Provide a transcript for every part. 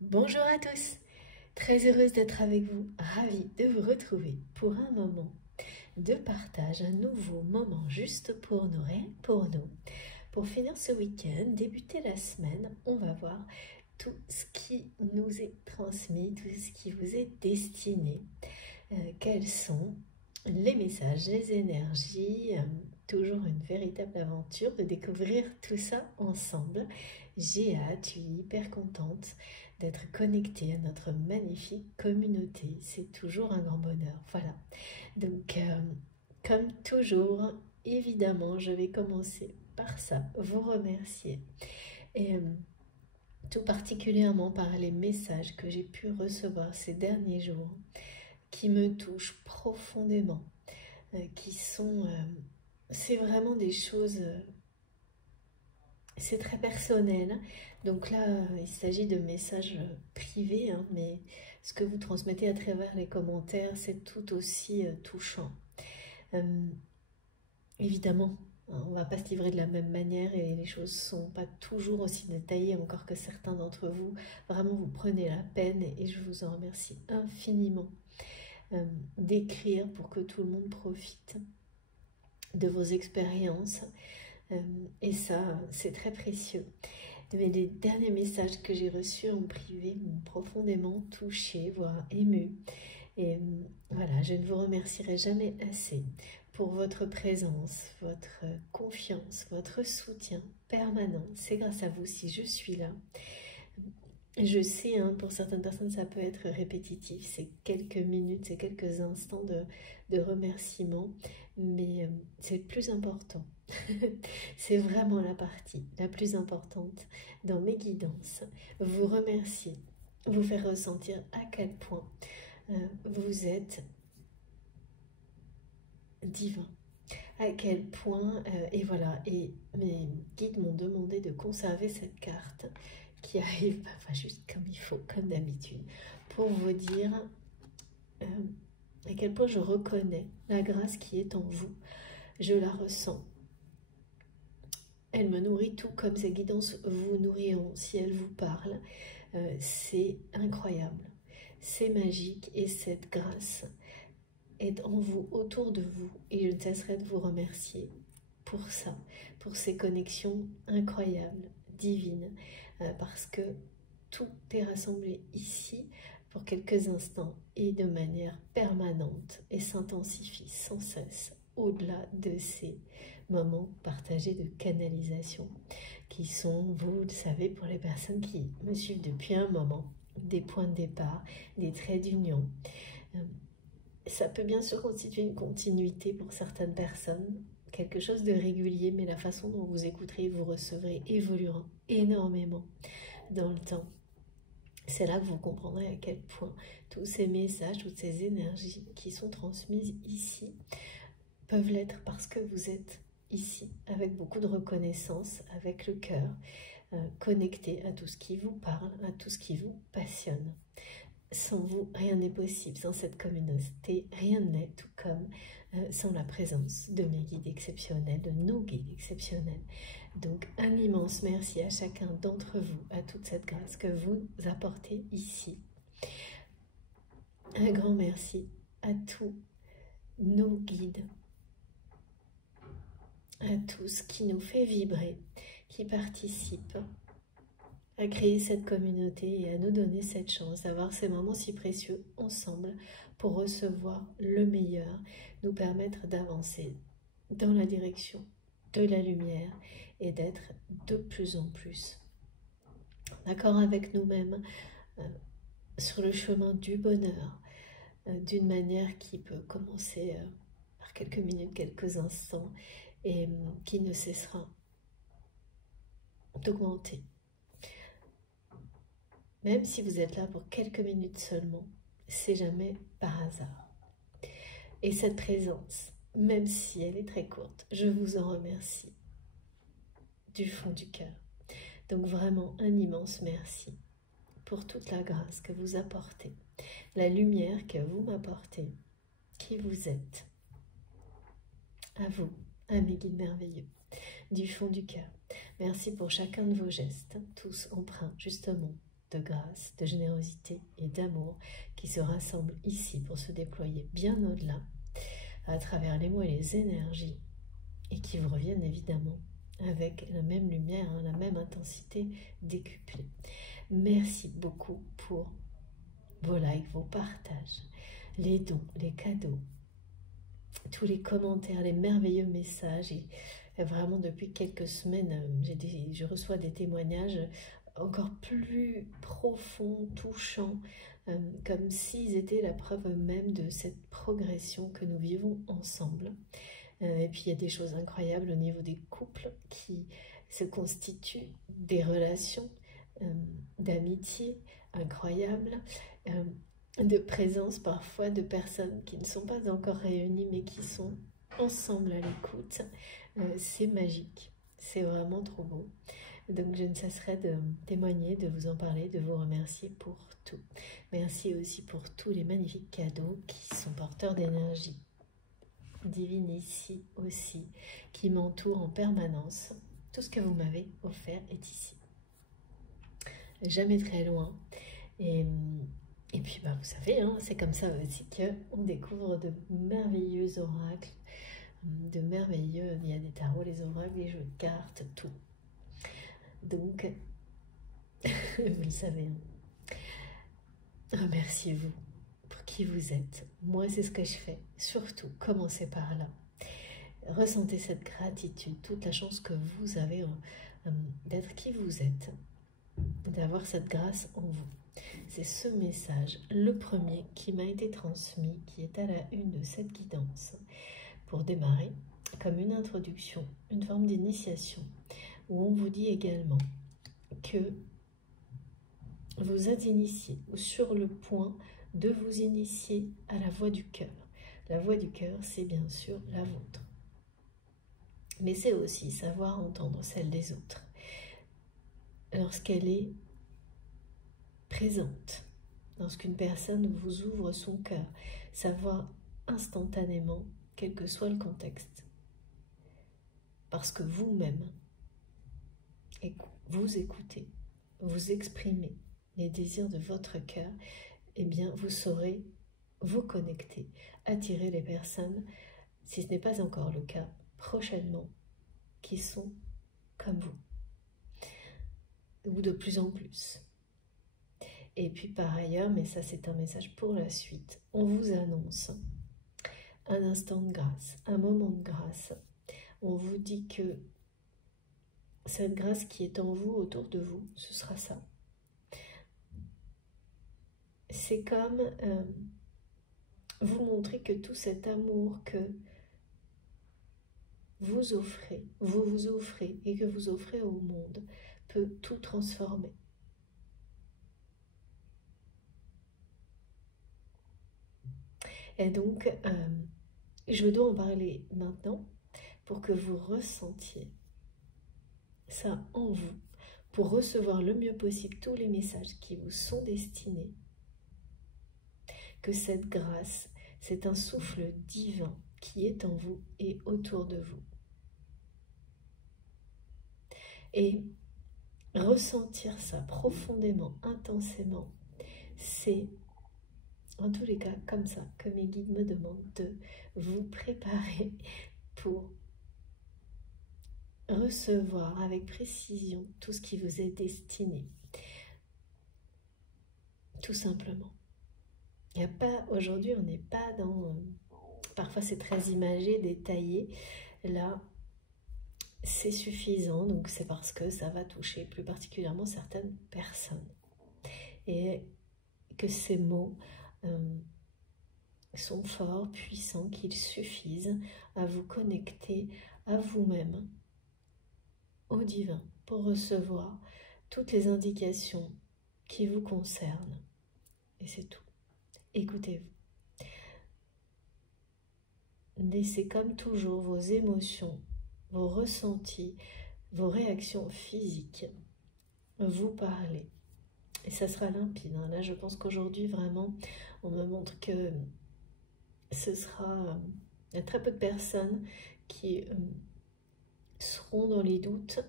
Bonjour à tous, très heureuse d'être avec vous, ravie de vous retrouver pour un moment de partage, un nouveau moment juste pour nous, rien que pour nous. Pour finir ce week-end, débuter la semaine, on va voir tout ce qui nous est transmis, tout ce qui vous est destiné. Quels sont les messages, les énergies, toujours une véritable aventure de découvrir tout ça ensemble. J'ai hâte, je suis hyper contente d'être connectée à notre magnifique communauté. C'est toujours un grand bonheur. Voilà. Donc, comme toujours, évidemment, je vais commencer par ça, vous remercier. Et tout particulièrement par les messages que j'ai pu recevoir ces derniers jours qui me touchent profondément, qui sont... c'est vraiment des choses... c'est très personnel. Donc là, il s'agit de messages privés, hein, mais ce que vous transmettez à travers les commentaires, c'est tout aussi touchant. Évidemment, on ne va pas se livrer de la même manière et les choses ne sont pas toujours aussi détaillées, encore que certains d'entre vous, vraiment vous prenez la peine et je vous en remercie infiniment d'écrire pour que tout le monde profite de vos expériences. Et ça, c'est très précieux. Mais les derniers messages que j'ai reçus en privé m'ont profondément touchée, voire émue. Et voilà, je ne vous remercierai jamais assez pour votre présence, votre confiance, votre soutien permanent. C'est grâce à vous si je suis là. Je sais, hein, pour certaines personnes, ça peut être répétitif. C'est quelques minutes, c'est quelques instants de remerciement, mais c'est le plus important. C'est vraiment la partie la plus importante dans mes guidances. Vous remercier, vous faire ressentir à quel point vous êtes divin. À quel point, et voilà, et mes guides m'ont demandé de conserver cette carte qui arrive, enfin juste comme il faut, comme d'habitude, pour vous dire à quel point je reconnais la grâce qui est en vous. Je la ressens. Elle me nourrit tout comme ces guidances vous nourriront si elles vous parlent. C'est incroyable, c'est magique et cette grâce est en vous, autour de vous, et je ne cesserai de vous remercier pour ça, pour ces connexions incroyables, divines, parce que tout est rassemblé ici pour quelques instants et de manière permanente et s'intensifie sans cesse au-delà de ces moments partagés de canalisation qui sont, vous le savez, pour les personnes qui me suivent depuis un moment, des points de départ, des traits d'union. Ça peut bien sûr constituer une continuité pour certaines personnes, quelque chose de régulier, mais la façon dont vous écouterez, vous recevrez évoluera énormément dans le temps. C'est là que vous comprendrez à quel point tous ces messages, toutes ces énergies qui sont transmises ici peuvent l'être parce que vous êtes ici, avec beaucoup de reconnaissance, avec le cœur, connecté à tout ce qui vous parle, à tout ce qui vous passionne. Sans vous, rien n'est possible. Sans cette communauté, rien n'est, tout comme sans la présence de mes guides exceptionnels, de nos guides exceptionnels. Donc, un immense merci à chacun d'entre vous, à toute cette grâce que vous apportez ici. Un grand merci à tous nos guides, à tout ce qui nous fait vibrer, qui participe à créer cette communauté et à nous donner cette chance d'avoir ces moments si précieux ensemble pour recevoir le meilleur, nous permettre d'avancer dans la direction de la lumière et d'être de plus en plus d'accord avec nous-mêmes sur le chemin du bonheur d'une manière qui peut commencer par quelques minutes, quelques instants et qui ne cessera d'augmenter. Même si vous êtes là pour quelques minutes seulement, c'est jamais par hasard. Et cette présence, même si elle est très courte, je vous en remercie du fond du cœur. Donc vraiment un immense merci pour toute la grâce que vous apportez, la lumière que vous m'apportez, qui vous êtes. À vous, à mes guides merveilleux, du fond du cœur. Merci pour chacun de vos gestes, tous empreints justement de grâce, de générosité et d'amour qui se rassemblent ici pour se déployer bien au-delà, à travers les mots et les énergies, et qui vous reviennent évidemment avec la même lumière, hein, la même intensité décuplée. Merci beaucoup pour vos likes, vos partages, les dons, les cadeaux, tous les commentaires, les merveilleux messages. Et vraiment, depuis quelques semaines, je reçois des témoignages encore plus profonds, touchants, comme s'ils étaient la preuve même de cette progression que nous vivons ensemble. Et puis, il y a des choses incroyables au niveau des couples qui se constituent, des relations d'amitié incroyables, de présence parfois de personnes qui ne sont pas encore réunies mais qui sont ensemble à l'écoute. C'est magique, c'est vraiment trop beau. Donc je ne cesserai de témoigner, de vous en parler, de vous remercier pour tout. Merci aussi pour tous les magnifiques cadeaux qui sont porteurs d'énergie divine ici aussi, qui m'entourent en permanence. Tout ce que vous m'avez offert est ici, jamais très loin. Et puis, vous savez, hein, c'est comme ça aussi qu'on découvre de merveilleux oracles, il y a des tarots, les oracles, les jeux de cartes, tout. Donc, vous le savez, hein. Remerciez-vous pour qui vous êtes. Moi, c'est ce que je fais. Surtout, commencez par là. Ressentez cette gratitude, toute la chance que vous avez d'être qui vous êtes, d'avoir cette grâce en vous. C'est ce message, le premier, qui m'a été transmis, qui est à la une de cette guidance, pour démarrer, comme une introduction, une forme d'initiation, où on vous dit également que vous êtes initié, ou sur le point de vous initier à la voix du cœur. La voix du cœur, c'est bien sûr la vôtre. Mais c'est aussi savoir entendre celle des autres, lorsqu'elle est présente, lorsqu'une personne vous ouvre son cœur, savoir instantanément, quel que soit le contexte, parce que vous-même, vous écoutez, vous exprimez les désirs de votre cœur, eh bien vous saurez vous connecter, attirer les personnes, si ce n'est pas encore le cas, prochainement, qui sont comme vous, ou de plus en plus. Et puis par ailleurs, mais ça c'est un message pour la suite, on vous annonce un instant de grâce, un moment de grâce. On vous dit que cette grâce qui est en vous, autour de vous, ce sera ça. C'est comme vous montrer que tout cet amour que vous offrez, vous vous offrez et que vous offrez au monde peut tout transformer. Et donc, je dois en parler maintenant pour que vous ressentiez ça en vous, pour recevoir le mieux possible tous les messages qui vous sont destinés, que cette grâce, c'est un souffle divin qui est en vous et autour de vous. Et ressentir ça profondément, intensément, c'est en tous les cas comme ça que mes guides me demandent de vous préparer pour recevoir avec précision tout ce qui vous est destiné. Tout simplement. Il n'y a pas, aujourd'hui, on n'est pas dans... parfois c'est très imagé, détaillé. Là, c'est suffisant, donc c'est parce que ça va toucher plus particulièrement certaines personnes. Et que ces mots sont forts, puissants, qu'ils suffisent à vous connecter à vous-même, au divin, pour recevoir toutes les indications qui vous concernent. Et c'est tout. Écoutez-vous. Laissez comme toujours vos émotions, vos ressentis, vos réactions physiques vous parler. Et ça sera limpide. Hein. Là, je pense qu'aujourd'hui, vraiment, on me montre que ce sera... il y a très peu de personnes qui seront dans les doutes,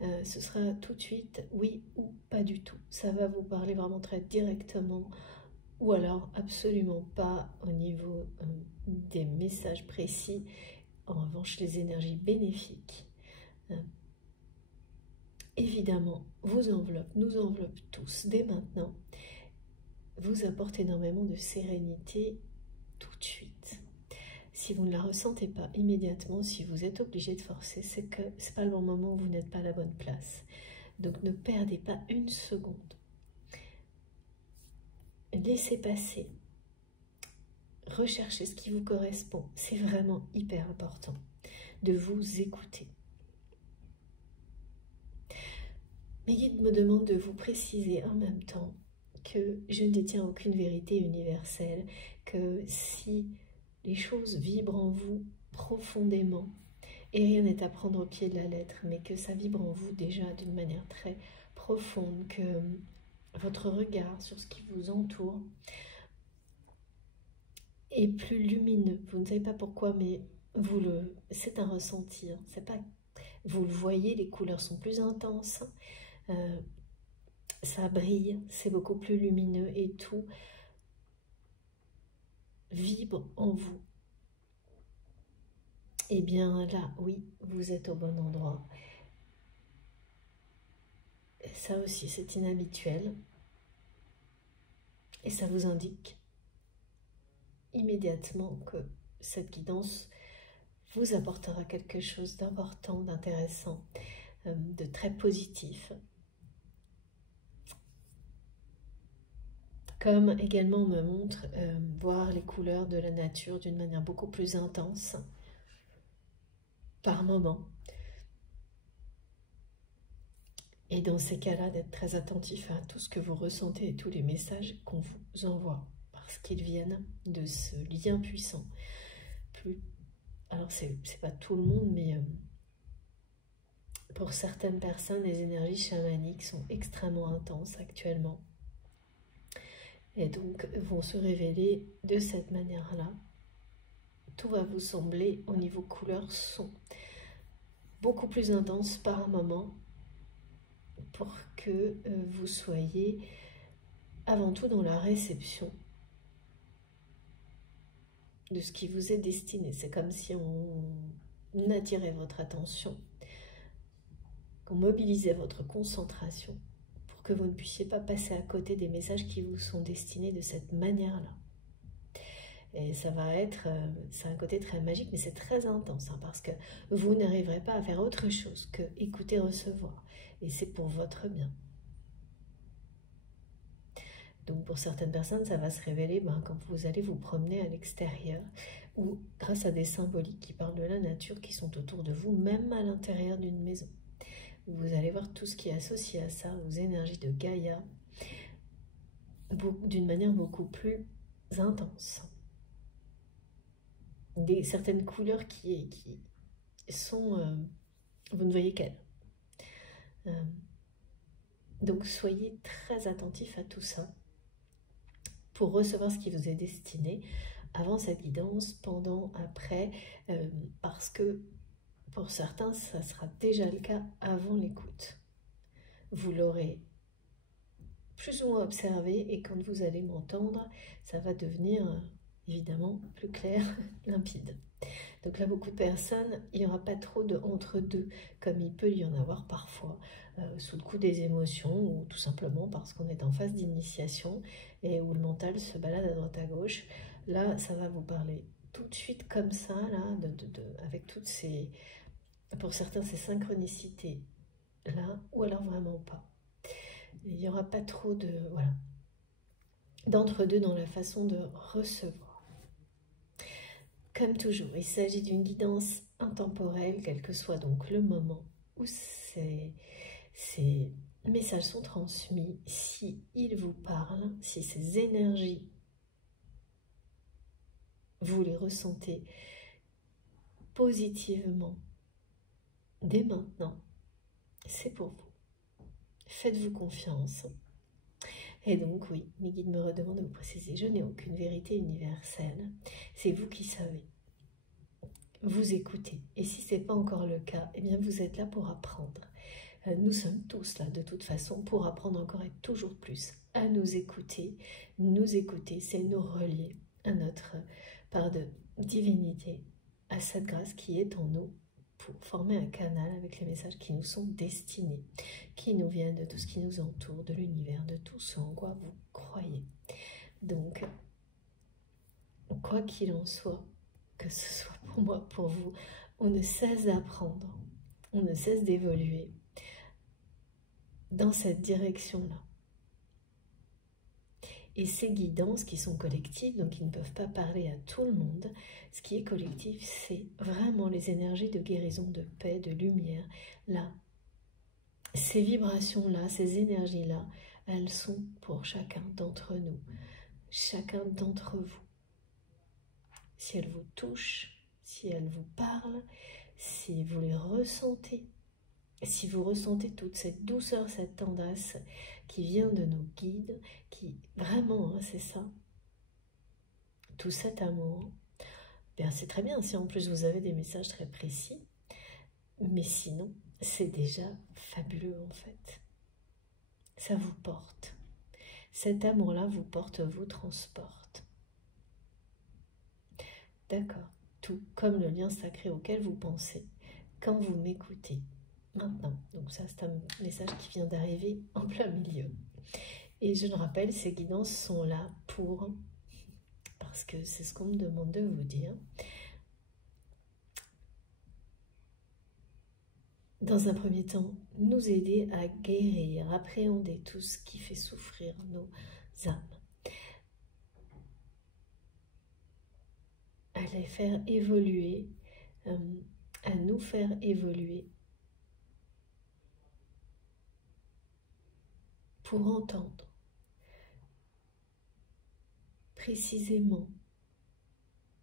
ce sera tout de suite oui ou pas du tout. Ça va vous parler vraiment très directement, ou alors absolument pas au niveau des messages précis. En revanche, les énergies bénéfiques, évidemment, vous enveloppent, nous enveloppent tous dès maintenant, vous apportent énormément de sérénité tout de suite. Si vous ne la ressentez pas immédiatement, si vous êtes obligé de forcer, c'est que ce n'est pas le bon moment, vous n'êtes pas à la bonne place. Donc ne perdez pas une seconde. Laissez passer. Recherchez ce qui vous correspond. C'est vraiment hyper important de vous écouter. Mes guides me demandent de vous préciser en même temps que je ne détiens aucune vérité universelle, que si les choses vibrent en vous profondément, et rien n'est à prendre au pied de la lettre, mais que ça vibre en vous déjà d'une manière très profonde, que votre regard sur ce qui vous entoure est plus lumineux. Vous ne savez pas pourquoi, mais c'est un ressenti. C'est pas, vous le voyez, les couleurs sont plus intenses, ça brille, c'est beaucoup plus lumineux et tout vibre en vous. Eh bien là, oui, vous êtes au bon endroit. Et ça aussi, c'est inhabituel. Et ça vous indique immédiatement que cette guidance vous apportera quelque chose d'important, d'intéressant, de très positif. Comme également on me montre voir les couleurs de la nature d'une manière beaucoup plus intense, par moment. Et dans ces cas-là, d'être très attentif à tout ce que vous ressentez et tous les messages qu'on vous envoie, parce qu'ils viennent de ce lien puissant. Alors, c'est pas tout le monde, mais pour certaines personnes, les énergies chamaniques sont extrêmement intenses actuellement. Et donc, vont se révéler de cette manière-là. Tout va vous sembler, au niveau couleur, son, beaucoup plus intense par moment, pour que vous soyez avant tout dans la réception de ce qui vous est destiné. C'est comme si on attirait votre attention, qu'on mobilisait votre concentration pour que vous ne puissiez pas passer à côté des messages qui vous sont destinés de cette manière-là. Et ça va être, c'est un côté très magique, mais c'est très intense, hein, parce que vous n'arriverez pas à faire autre chose que écouter, recevoir. Et c'est pour votre bien. Donc pour certaines personnes, ça va se révéler quand vous allez vous promener à l'extérieur ou grâce à des symboliques qui parlent de la nature qui sont autour de vous, même à l'intérieur d'une maison. Vous allez voir tout ce qui est associé à ça, aux énergies de Gaïa, d'une manière beaucoup plus intense. Certaines couleurs qui sont... vous ne voyez qu'elles. Donc soyez très attentifs à tout ça pour recevoir ce qui vous est destiné avant cette guidance, pendant, après, parce que pour certains, ça sera déjà le cas avant l'écoute. Vous l'aurez plus ou moins observé et quand vous allez m'entendre, ça va devenir évidemment plus clair, limpide. Donc là, beaucoup de personnes, il n'y aura pas trop de entre-deux, comme il peut y en avoir parfois, sous le coup des émotions, ou tout simplement parce qu'on est en phase d'initiation et où le mental se balade à droite à gauche. Là, ça va vous parler tout de suite comme ça, là, avec toutes ces, pour certains, ces synchronicités là, ou alors vraiment pas. Il n'y aura pas trop de, voilà, d'entre-deux dans la façon de recevoir. Comme toujours, il s'agit d'une guidance intemporelle, quel que soit donc le moment où ces messages sont transmis, si ils vous parlent, si ces énergies, vous les ressentez positivement dès maintenant, c'est pour vous. Faites-vous confiance. Et donc oui, mes guides me redemandent de vous préciser, je n'ai aucune vérité universelle, c'est vous qui savez. Vous écoutez. Et si ce n'est pas encore le cas, eh bien vous êtes là pour apprendre. Nous sommes tous là de toute façon pour apprendre encore et toujours plus à nous écouter. Nous écouter, c'est nous relier à notre part de divinité, à cette grâce qui est en nous pour former un canal avec les messages qui nous sont destinés, qui nous viennent de tout ce qui nous entoure, de l'univers, de tout ce en quoi vous croyez. Donc, quoi qu'il en soit, que ce soit pour moi, pour vous, on ne cesse d'apprendre, on ne cesse d'évoluer dans cette direction-là. Et ces guidances qui sont collectives, donc ils ne peuvent pas parler à tout le monde, ce qui est collectif, c'est vraiment les énergies de guérison, de paix, de lumière. Là, ces vibrations-là, ces énergies-là, elles sont pour chacun d'entre nous, chacun d'entre vous. Si elles vous touchent, si elles vous parlent, si vous les ressentez, si vous ressentez toute cette douceur, cette tendresse qui vient de nos guides, qui vraiment, hein, c'est ça, tout cet amour, bien c'est très bien si en plus vous avez des messages très précis, mais sinon, c'est déjà fabuleux en fait. Ça vous porte. Cet amour-là vous porte, vous transporte. D'accord, tout comme le lien sacré auquel vous pensez quand vous m'écoutez. Maintenant, donc ça c'est un message qui vient d'arriver en plein milieu. Et je le rappelle, ces guidances sont là pour, parce que c'est ce qu'on me demande de vous dire, dans un premier temps, nous aider à guérir, appréhender tout ce qui fait souffrir nos âmes, à les faire évoluer, à nous faire évoluer, pour entendre précisément,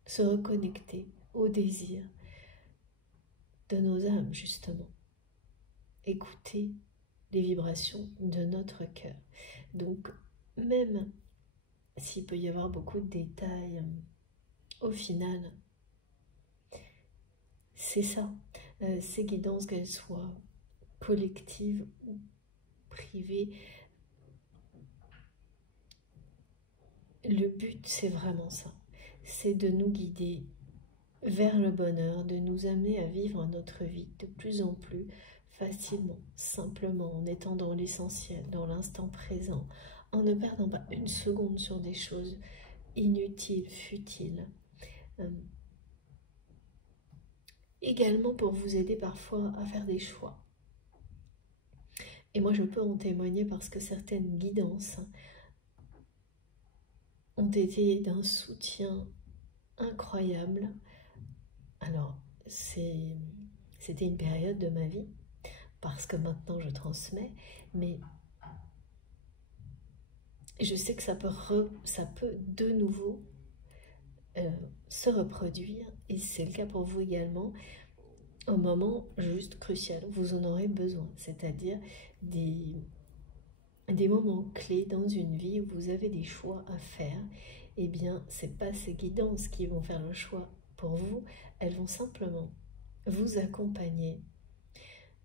se reconnecter au désir de nos âmes, justement. Écouter les vibrations de notre cœur. Donc, même s'il peut y avoir beaucoup de détails, au final, c'est ça. Ces guidances, qu'elles soient collectives ou privées, le but, c'est vraiment ça. C'est de nous guider vers le bonheur, de nous amener à vivre notre vie de plus en plus facilement, simplement, en étant dans l'essentiel, dans l'instant présent, en ne perdant pas une seconde sur des choses inutiles, futiles. Également pour vous aider parfois à faire des choix. Et moi je peux en témoigner parce que certaines guidances ont été d'un soutien incroyable. Alors, c'était une période de ma vie, parce que maintenant je transmets, mais je sais que ça peut de nouveau se reproduire, et c'est le cas pour vous également, au moment juste crucial, vous en aurez besoin, c'est-à-dire des moments clés dans une vie où vous avez des choix à faire. Eh bien, c'est pas ces guidances qui vont faire le choix pour vous, elles vont simplement vous accompagner,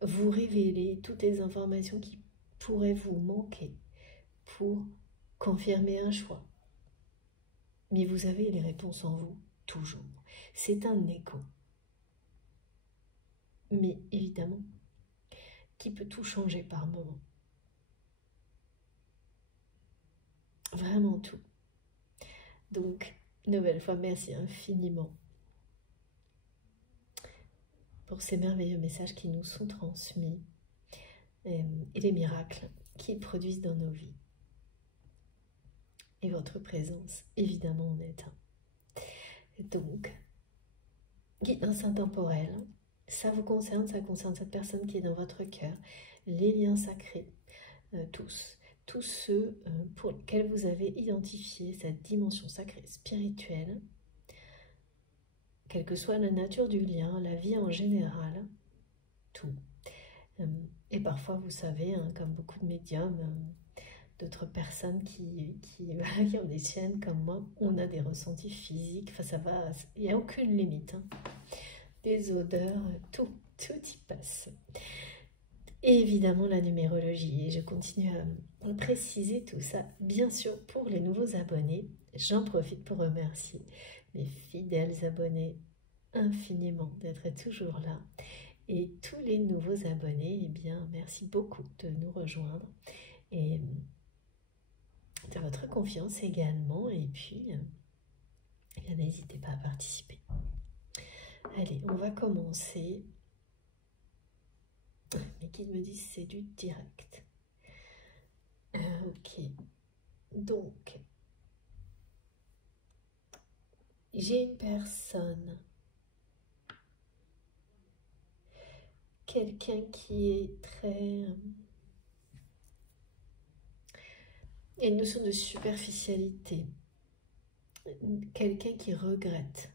vous révéler toutes les informations qui pourraient vous manquer pour confirmer un choix. Mais vous avez les réponses en vous, toujours. C'est un écho. Mais évidemment, qui peut tout changer par moment. Vraiment tout. Donc, nouvelle fois, merci infiniment pour ces merveilleux messages qui nous sont transmis et les miracles qu'ils produisent dans nos vies. Et votre présence, évidemment, en est un. Donc, guidance intemporelle, ça vous concerne, ça concerne cette personne qui est dans votre cœur, les liens sacrés, tous ceux pour lesquels vous avez identifié cette dimension sacrée spirituelle, quelle que soit la nature du lien, la vie en général, tout. Et parfois, vous savez, hein, comme beaucoup de médiums, d'autres personnes qui ont des chaînes comme moi, on a des ressentis physiques, enfin ça va, il n'y a aucune limite, hein. Des odeurs, tout y passe. Et évidemment la numérologie. Et je continue à préciser tout ça. Bien sûr, pour les nouveaux abonnés, j'en profite pour remercier mes fidèles abonnés infiniment d'être toujours là. Et tous les nouveaux abonnés, eh bien, merci beaucoup de nous rejoindre et de votre confiance également. Et puis, eh bien, n'hésitez pas à participer. Allez, on va commencer. Mes guides me disent c'est du direct. Ok. Donc, j'ai une personne, quelqu'un qui est très... Il y a une notion de superficialité. Quelqu'un qui regrette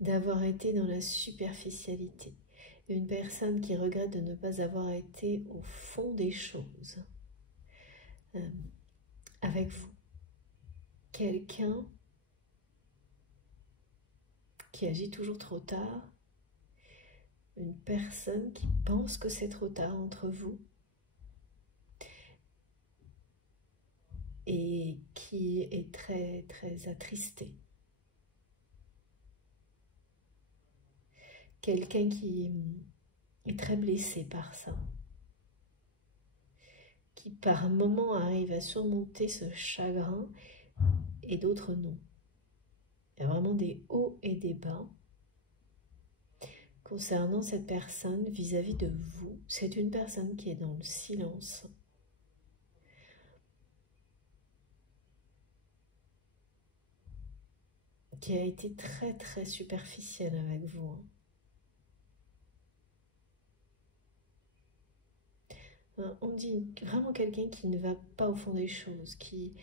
d'avoir été dans la superficialité. Une personne qui regrette de ne pas avoir été au fond des choses avec vous. Quelqu'un qui agit toujours trop tard. Une personne qui pense que c'est trop tard entre vous. Et qui est très très attristé. Quelqu'un qui est très blessé par ça. Qui par moments arrive à surmonter ce chagrin et d'autres non. Il y a vraiment des hauts et des bas concernant cette personne vis-à-vis de vous. C'est une personne qui est dans le silence. Qui a été très très superficielle avec vous. On dit vraiment quelqu'un qui ne va pas au fond des choses, qui...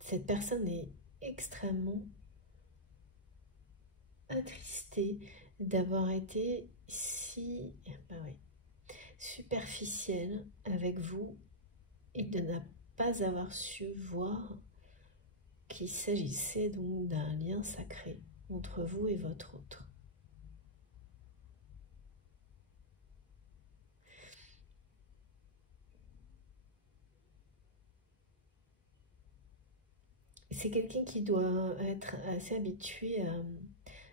cette personne est extrêmement attristée d'avoir été si superficielle avec vous et de ne pas avoir su voir qu'il s'agissait donc d'un lien sacré entre vous et votre autre. C'est quelqu'un qui doit être assez habitué à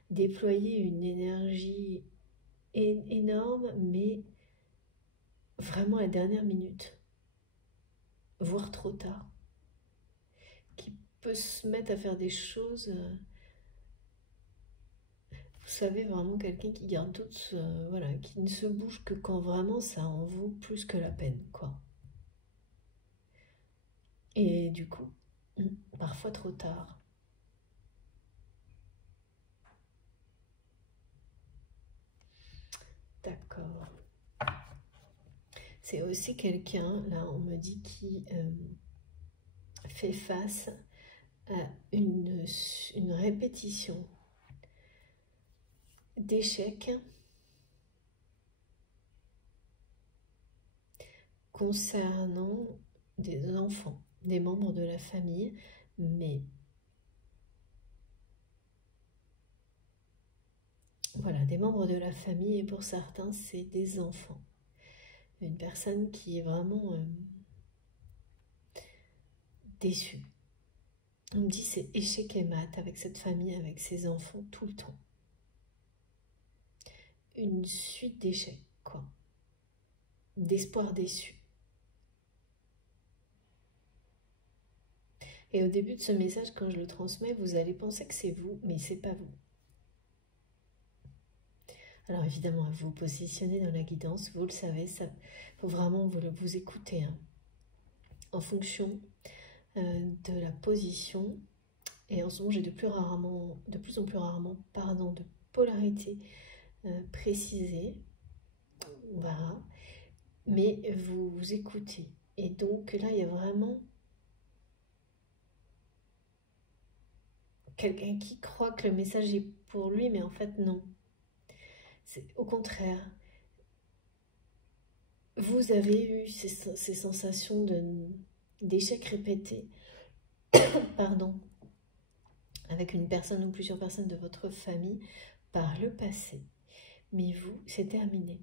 déployer une énergie énorme, mais vraiment à la dernière minute, voire trop tard, qui peut se mettre à faire des choses, vous savez, vraiment quelqu'un qui garde toute, voilà, qui ne se bouge que quand vraiment ça en vaut plus que la peine, quoi. Et du coup, parfois trop tard. D'accord. C'est aussi quelqu'un, là on me dit, qui fait face à une répétition d'échecs concernant des enfants, des membres de la famille, mais voilà, des membres de la famille, et pour certains c'est des enfants. Une personne qui est vraiment déçue. On me dit c'est échec et mat avec cette famille, avec ses enfants tout le temps. Une suite d'échecs, quoi. D'espoir déçu. Et au début de ce message, quand je le transmets, vous allez penser que c'est vous, mais c'est pas vous. Alors évidemment, vous vous positionnez dans la guidance, vous le savez, ça faut vraiment vous écouter hein, en fonction de la position. Et en ce moment, j'ai de plus en plus rarement, de polarité précisée. Voilà. Mais vous écoutez. Et donc là, il y a vraiment quelqu'un qui croit que le message est pour lui, mais en fait non. C'est au contraire. Vous avez eu ces sensations d'échec répété, pardon, avec une personne ou plusieurs personnes de votre famille par le passé. mais vous, c'est terminé.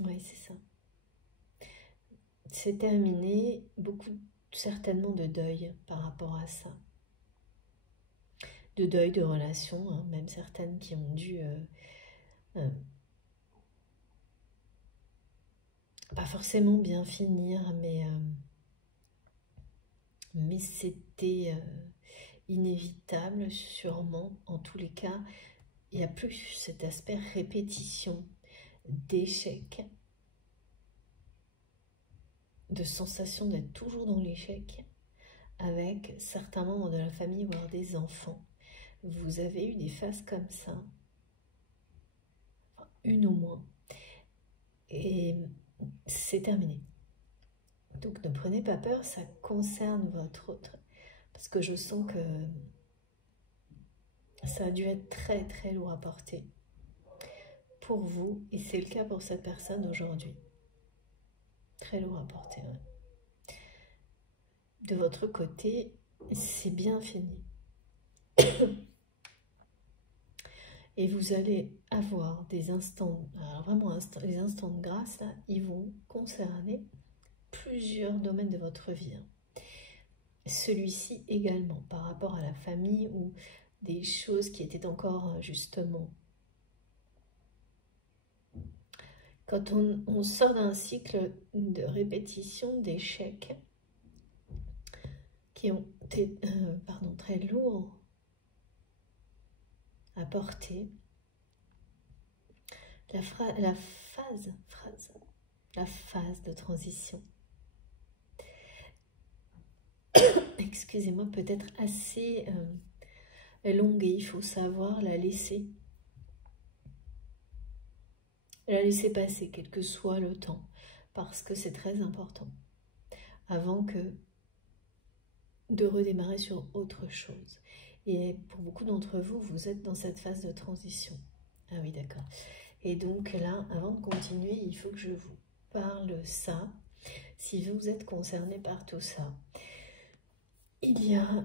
Oui, c'est ça. C'est terminé, beaucoup certainement de deuil par rapport à ça. De deuil de relations, hein, même certaines qui ont dû pas forcément bien finir, mais c'était inévitable sûrement. En tous les cas, il n'y a plus cet aspect répétition, d'échec, de sensation d'être toujours dans l'échec, avec certains membres de la famille, voire des enfants. Vous avez eu des phases comme ça, enfin, une au moins, et c'est terminé. Donc ne prenez pas peur, ça concerne votre autre, parce que je sens que ça a dû être très très lourd à porter pour vous, et c'est le cas pour cette personne aujourd'hui. Très lourd à porter, ouais. De votre côté, c'est bien fini. Et vous allez avoir des instants, alors vraiment les instants de grâce, là, ils vont concerner plusieurs domaines de votre vie. Celui-ci également, par rapport à la famille ou des choses qui étaient encore justement. Quand on sort d'un cycle de répétition, d'échecs, qui ont été très lourds à porter, la phase de transition, excusez-moi, peut être assez longue et il faut savoir la laisser passer, quel que soit le temps, parce que c'est très important, avant que de redémarrer sur autre chose. Et pour beaucoup d'entre vous, vous êtes dans cette phase de transition. Ah oui, d'accord. Et donc là, avant de continuer, il faut que je vous parle de ça. Si vous êtes concerné par tout ça, il y a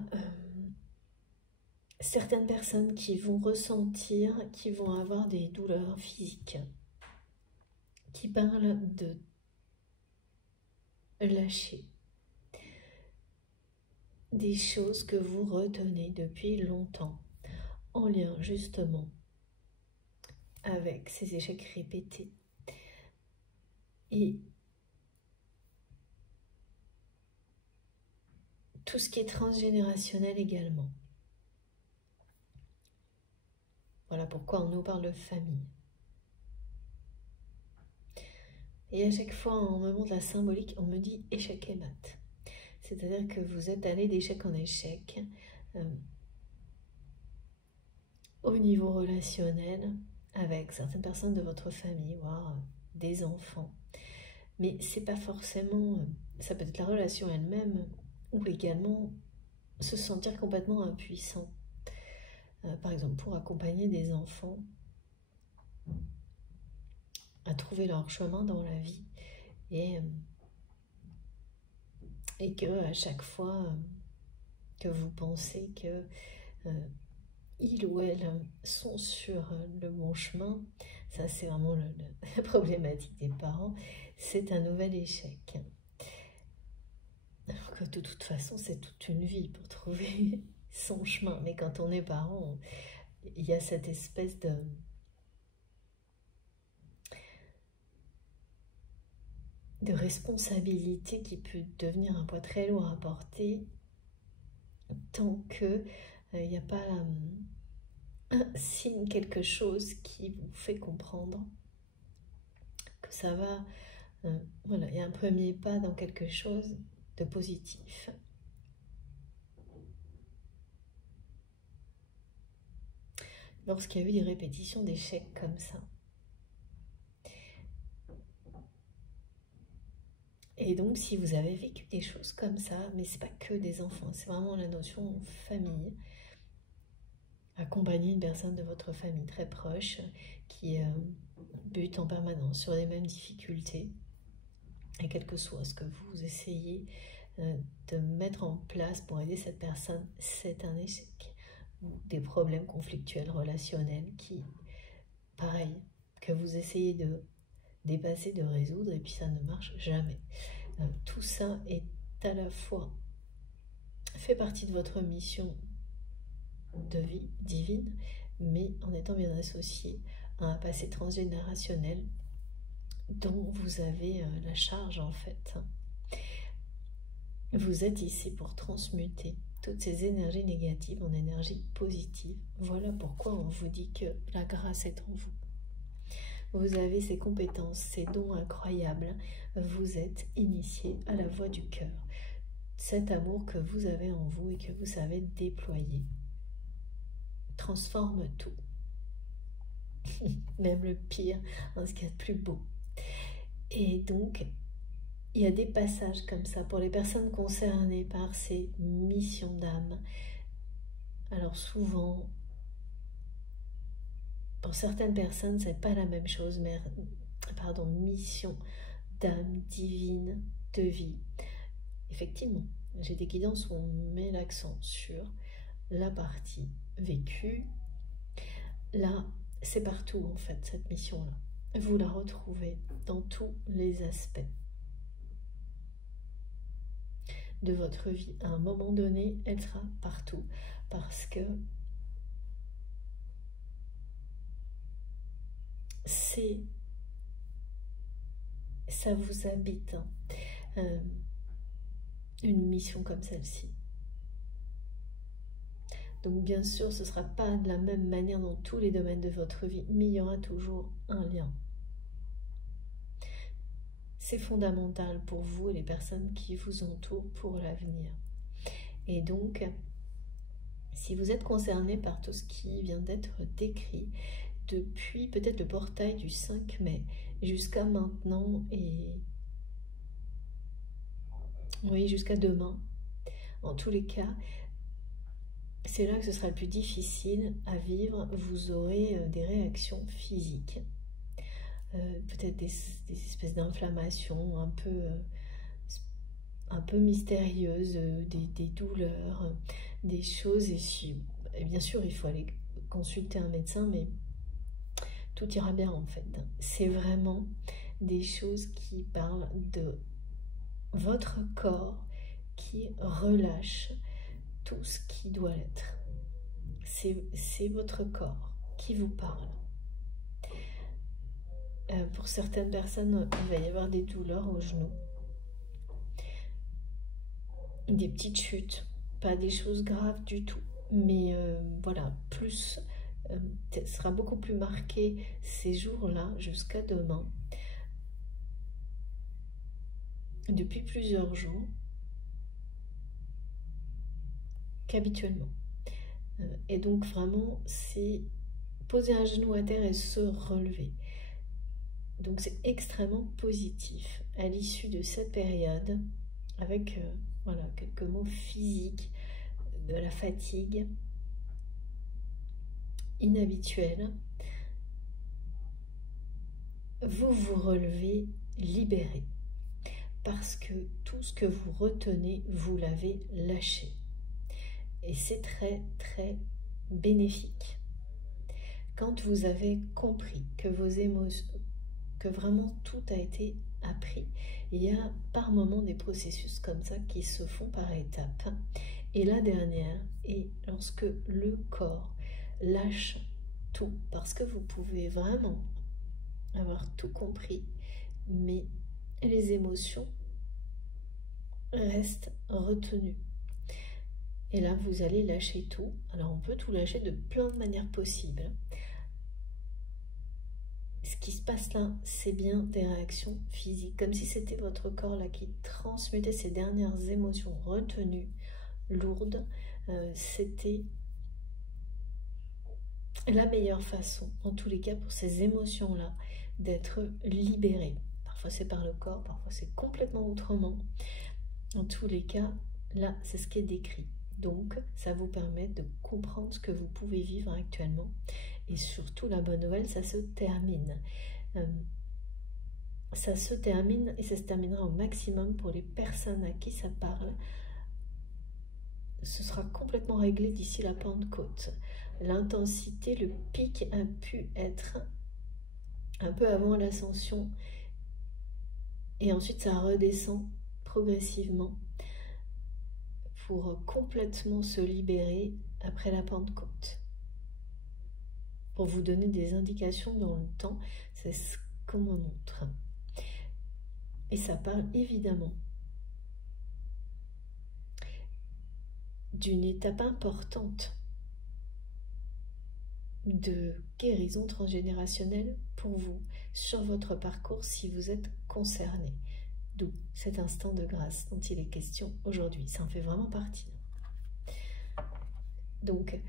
certaines personnes qui vont ressentir, qui vont avoir des douleurs physiques, qui parlent de lâcher des choses que vous retenez depuis longtemps, en lien justement avec ces échecs répétés. Et tout ce qui est transgénérationnel également. Voilà pourquoi on nous parle de famille. Et à chaque fois, on me montre la symbolique, on me dit échec et mat. C'est-à-dire que vous êtes allé d'échec en échec au niveau relationnel avec certaines personnes de votre famille, voire des enfants. Mais c'est pas forcément, ça peut être la relation elle-même, ou également se sentir complètement impuissant. Par exemple, pour accompagner des enfants à trouver leur chemin dans la vie, et que à chaque fois que vous pensez que ils ou elles sont sur le bon chemin, ça c'est vraiment la problématique des parents, c'est un nouvel échec. Alors que de toute façon, c'est toute une vie pour trouver son chemin. Mais quand on est parent, il y a cette espèce de responsabilité qui peut devenir un poids très lourd à porter tant que il n'y a pas un signe, quelque chose qui vous fait comprendre que ça va, voilà, il y a un premier pas dans quelque chose de positif. Lorsqu'il y a eu des répétitions d'échecs comme ça. Et donc, si vous avez vécu des choses comme ça, mais c'est pas que des enfants, c'est vraiment la notion famille, accompagner une personne de votre famille très proche qui bute en permanence sur les mêmes difficultés, et quel que soit ce que vous essayez de mettre en place pour aider cette personne, c'est un échec. des problèmes conflictuels relationnels qui, pareil, que vous essayez de dépasser, de résoudre, et puis ça ne marche jamais. Tout ça est à la fois fait partie de votre mission de vie divine, mais en étant bien associé à un passé transgénérationnel dont vous avez la charge en fait. Vous êtes ici pour transmuter toutes ces énergies négatives en énergie positive. Voilà pourquoi on vous dit que la grâce est en vous. Vous avez ces compétences, ces dons incroyables. Vous êtes initié à la voie du cœur. Cet amour que vous avez en vous et que vous savez déployer transforme tout. Même le pire, en ce qu'il y a de plus beau. Et donc, il y a des passages comme ça pour les personnes concernées par ces missions d'âme. Alors souvent, pour certaines personnes, c'est pas la même chose, mais mission d'âme divine de vie. Effectivement, j'ai des guidances où on met l'accent sur la partie vécue. Là, c'est partout en fait cette mission-là. Vous la retrouvez dans tous les aspects de votre vie. À un moment donné, elle sera partout parce que ça vous habite, une mission comme celle-ci. Donc bien sûr, ce ne sera pas de la même manière dans tous les domaines de votre vie, mais il y aura toujours un lien. C'est fondamental pour vous et les personnes qui vous entourent pour l'avenir. Et donc, si vous êtes concerné par tout ce qui vient d'être décrit, depuis peut-être le portail du 5 mai jusqu'à maintenant, et oui, jusqu'à demain, en tous les cas, c'est là que ce sera le plus difficile à vivre. Vous aurez des réactions physiques, peut-être des espèces d'inflammations un peu mystérieuses, des douleurs, des choses. Et bien sûr, il faut aller consulter un médecin, mais tout ira bien en fait. C'est vraiment des choses qui parlent de votre corps qui relâche tout ce qui doit l'être. C'est votre corps qui vous parle. Pour certaines personnes, il va y avoir des douleurs aux genoux, des petites chutes, pas des choses graves du tout, mais voilà, plus, sera beaucoup plus marqué ces jours-là jusqu'à demain, depuis plusieurs jours, qu'habituellement. Et donc vraiment, c'est poser un genou à terre et se relever. Donc c'est extrêmement positif à l'issue de cette période, avec voilà, quelques mots physiques, de la fatigue inhabituelle. Vous vous relevez libéré, parce que tout ce que vous retenez, vous l'avez lâché. Et c'est très très bénéfique. Quand vous avez compris que vos émotions, que vraiment tout a été appris, il y a par moments des processus comme ça qui se font par étapes. Et la dernière est lorsque le corps lâche tout, parce que vous pouvez vraiment avoir tout compris, mais les émotions restent retenues. Et là, vous allez lâcher tout. Alors, on peut tout lâcher de plein de manières possibles. Ce qui se passe là, c'est bien des réactions physiques, comme si c'était votre corps là qui transmutait ces dernières émotions retenues, lourdes. C'était la meilleure façon, en tous les cas, pour ces émotions-là, d'être libérées. Parfois, c'est par le corps, parfois, c'est complètement autrement. En tous les cas, là, c'est ce qui est décrit. Donc, ça vous permet de comprendre ce que vous pouvez vivre actuellement. Et surtout, la bonne nouvelle, ça se termine. Ça se termine et ça se terminera au maximum pour les personnes à qui ça parle. ce sera complètement réglé d'ici la Pentecôte. L'intensité, le pic a pu être un peu avant l'ascension et ensuite ça redescend progressivement pour complètement se libérer après la Pentecôte. Pour vous donner des indications dans le temps, c'est ce qu'on me montre. Et ça parle évidemment d'une étape importante de guérison transgénérationnelle pour vous sur votre parcours si vous êtes concerné. D'où cet instant de grâce dont il est question aujourd'hui. Ça en fait vraiment partie. Donc,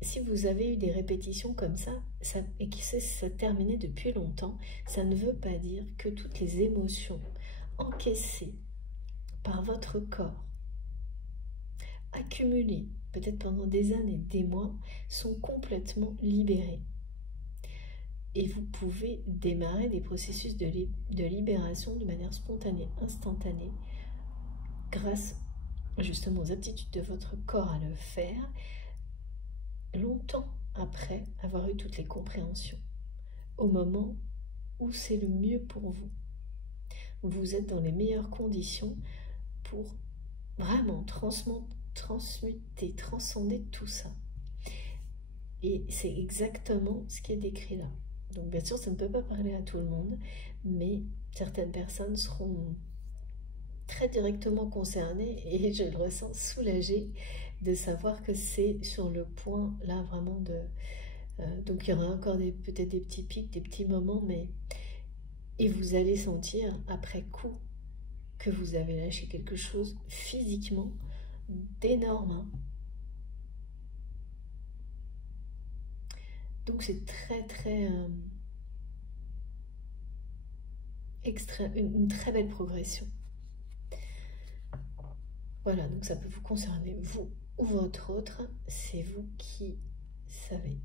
si vous avez eu des répétitions comme ça et que ça s'est terminé depuis longtemps, ça ne veut pas dire que toutes les émotions encaissées par votre corps, accumulées peut-être pendant des années, des mois, sont complètement libérées. Et vous pouvez démarrer des processus de libération de manière spontanée, instantanée, grâce justement aux aptitudes de votre corps à le faire, longtemps après avoir eu toutes les compréhensions, au moment où c'est le mieux pour vous. Vous êtes dans les meilleures conditions pour vraiment transmuter, transcender tout ça. Et c'est exactement ce qui est décrit là. Donc bien sûr, ça ne peut pas parler à tout le monde, mais certaines personnes seront très directement concernées et je le ressens soulagée de savoir que c'est sur le point là vraiment de... donc il y aura encore peut-être des petits pics, des petits moments, mais... Et vous allez sentir après coup que vous avez lâché quelque chose physiquement d'énorme. Donc c'est très très... une très belle progression. Voilà, donc ça peut vous concerner, vous ou votre autre, c'est vous qui savez.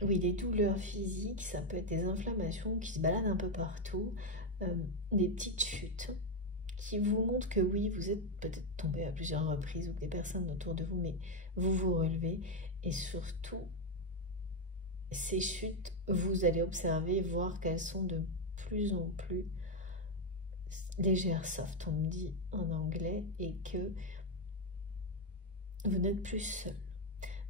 Oui, des douleurs physiques, ça peut être des inflammations qui se baladent un peu partout, des petites chutes qui vous montrent que oui, vous êtes peut-être tombé à plusieurs reprises ou que des personnes autour de vous, mais vous vous relevez et surtout, ces chutes, vous allez observer, voir qu'elles sont de plus en plus légère, soft, on me dit en anglais, et que vous n'êtes plus seul,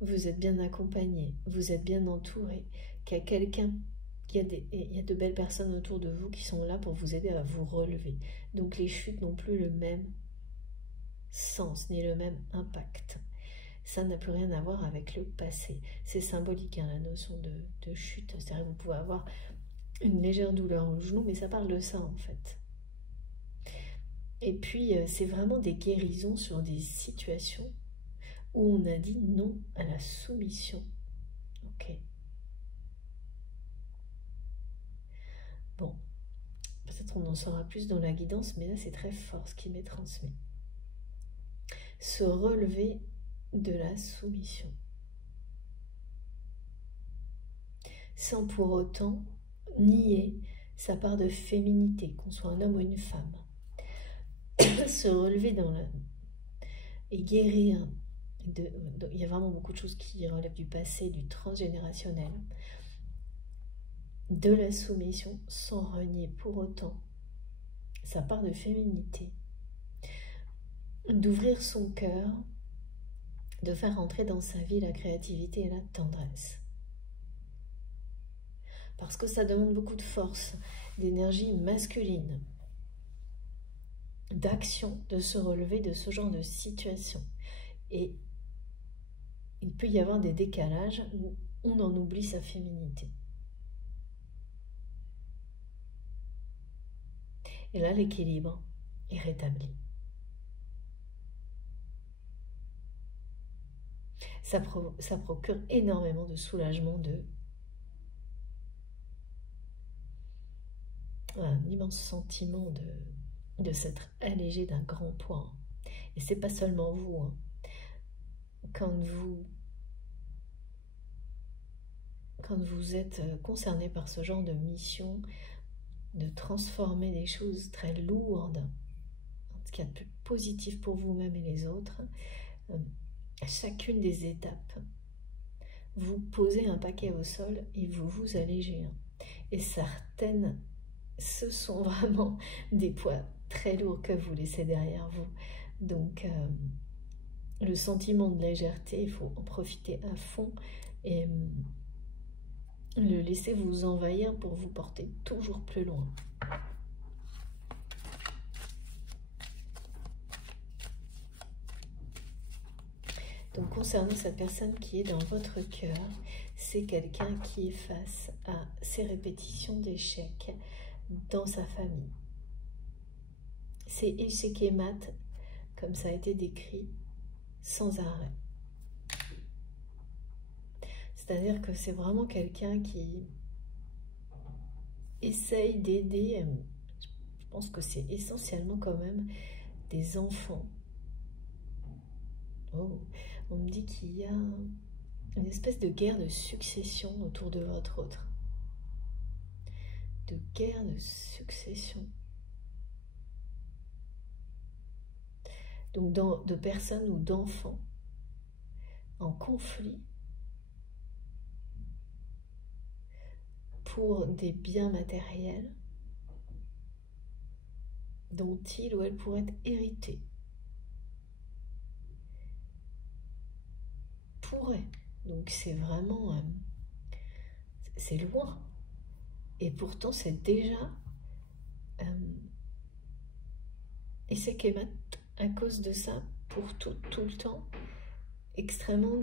vous êtes bien accompagné, vous êtes bien entouré, qu'il y a quelqu'un, il y a de belles personnes autour de vous qui sont là pour vous aider à vous relever. Donc les chutes n'ont plus le même sens, ni le même impact. Ça n'a plus rien à voir avec le passé. C'est symbolique, hein, la notion de chute. C'est-à-dire que vous pouvez avoir une légère douleur au genou, mais ça parle de ça en fait. Et puis, c'est vraiment des guérisons sur des situations où on a dit non à la soumission. Ok. Bon, peut-être on en saura plus dans la guidance, mais là, c'est très fort ce qui m'est transmis. Se relever de la soumission. Sans pour autant nier sa part de féminité, qu'on soit un homme ou une femme. Se relever et guérir. Il y a vraiment beaucoup de choses qui relèvent du passé, du transgénérationnel, de la soumission, sans renier pour autant sa part de féminité, d'ouvrir son cœur, de faire entrer dans sa vie la créativité et la tendresse. Parce que ça demande beaucoup de force, d'énergie masculine, d'action, de se relever de ce genre de situation. Et il peut y avoir des décalages où on en oublie sa féminité. Et là, l'équilibre est rétabli. Ça procure énormément de soulagement, un immense sentiment de s'être allégé d'un grand poids. Et c'est pas seulement vous, hein. Quand vous êtes concerné par ce genre de mission, de transformer des choses très lourdes, qu'il y a de plus positif pour vous-même et les autres. À chacune des étapes, vous posez un paquet au sol et vous vous allégez. Et certaines, ce sont vraiment des poids très lourds que vous laissez derrière vous. Donc, le sentiment de légèreté, il faut en profiter à fond et le laisser vous envahir pour vous porter toujours plus loin. Donc, concernant cette personne qui est dans votre cœur, c'est quelqu'un qui est face à ces répétitions d'échecs dans sa famille. C'est échec et mat, comme ça a été décrit, sans arrêt. C'est-à-dire que c'est vraiment quelqu'un qui essaye d'aider, je pense que c'est essentiellement quand même des enfants. Oh, on me dit qu'il y a une espèce de guerre de succession autour de votre autre. De guerre de succession. Donc de personnes ou d'enfants en conflit pour des biens matériels dont il ou elle pourrait hériter. Pourrait. Donc c'est vraiment... c'est loin. Et pourtant c'est déjà... et c'est qu'Emma, à cause de ça, pour tout le temps, extrêmement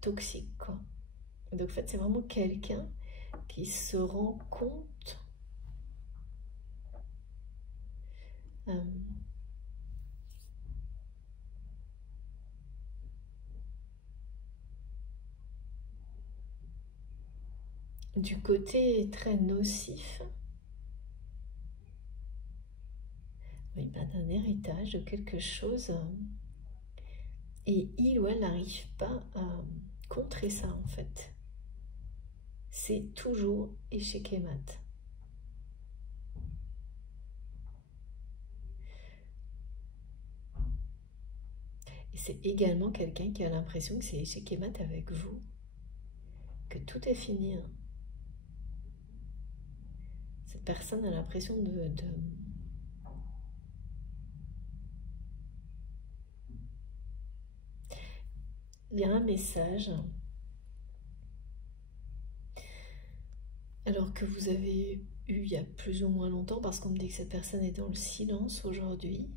toxique, quoi. Donc en fait c'est vraiment quelqu'un qui se rend compte du côté très nocif, oui, d'un héritage, de quelque chose, et il ou elle n'arrive pas à contrer ça en fait. C'est toujours échec et mat. Et c'est également quelqu'un qui a l'impression que c'est échec et mat avec vous, que tout est fini. Cette personne a l'impression Il y a un message, alors que vous avez eu il y a plus ou moins longtemps, parce qu'on me dit que cette personne est dans le silence aujourd'hui.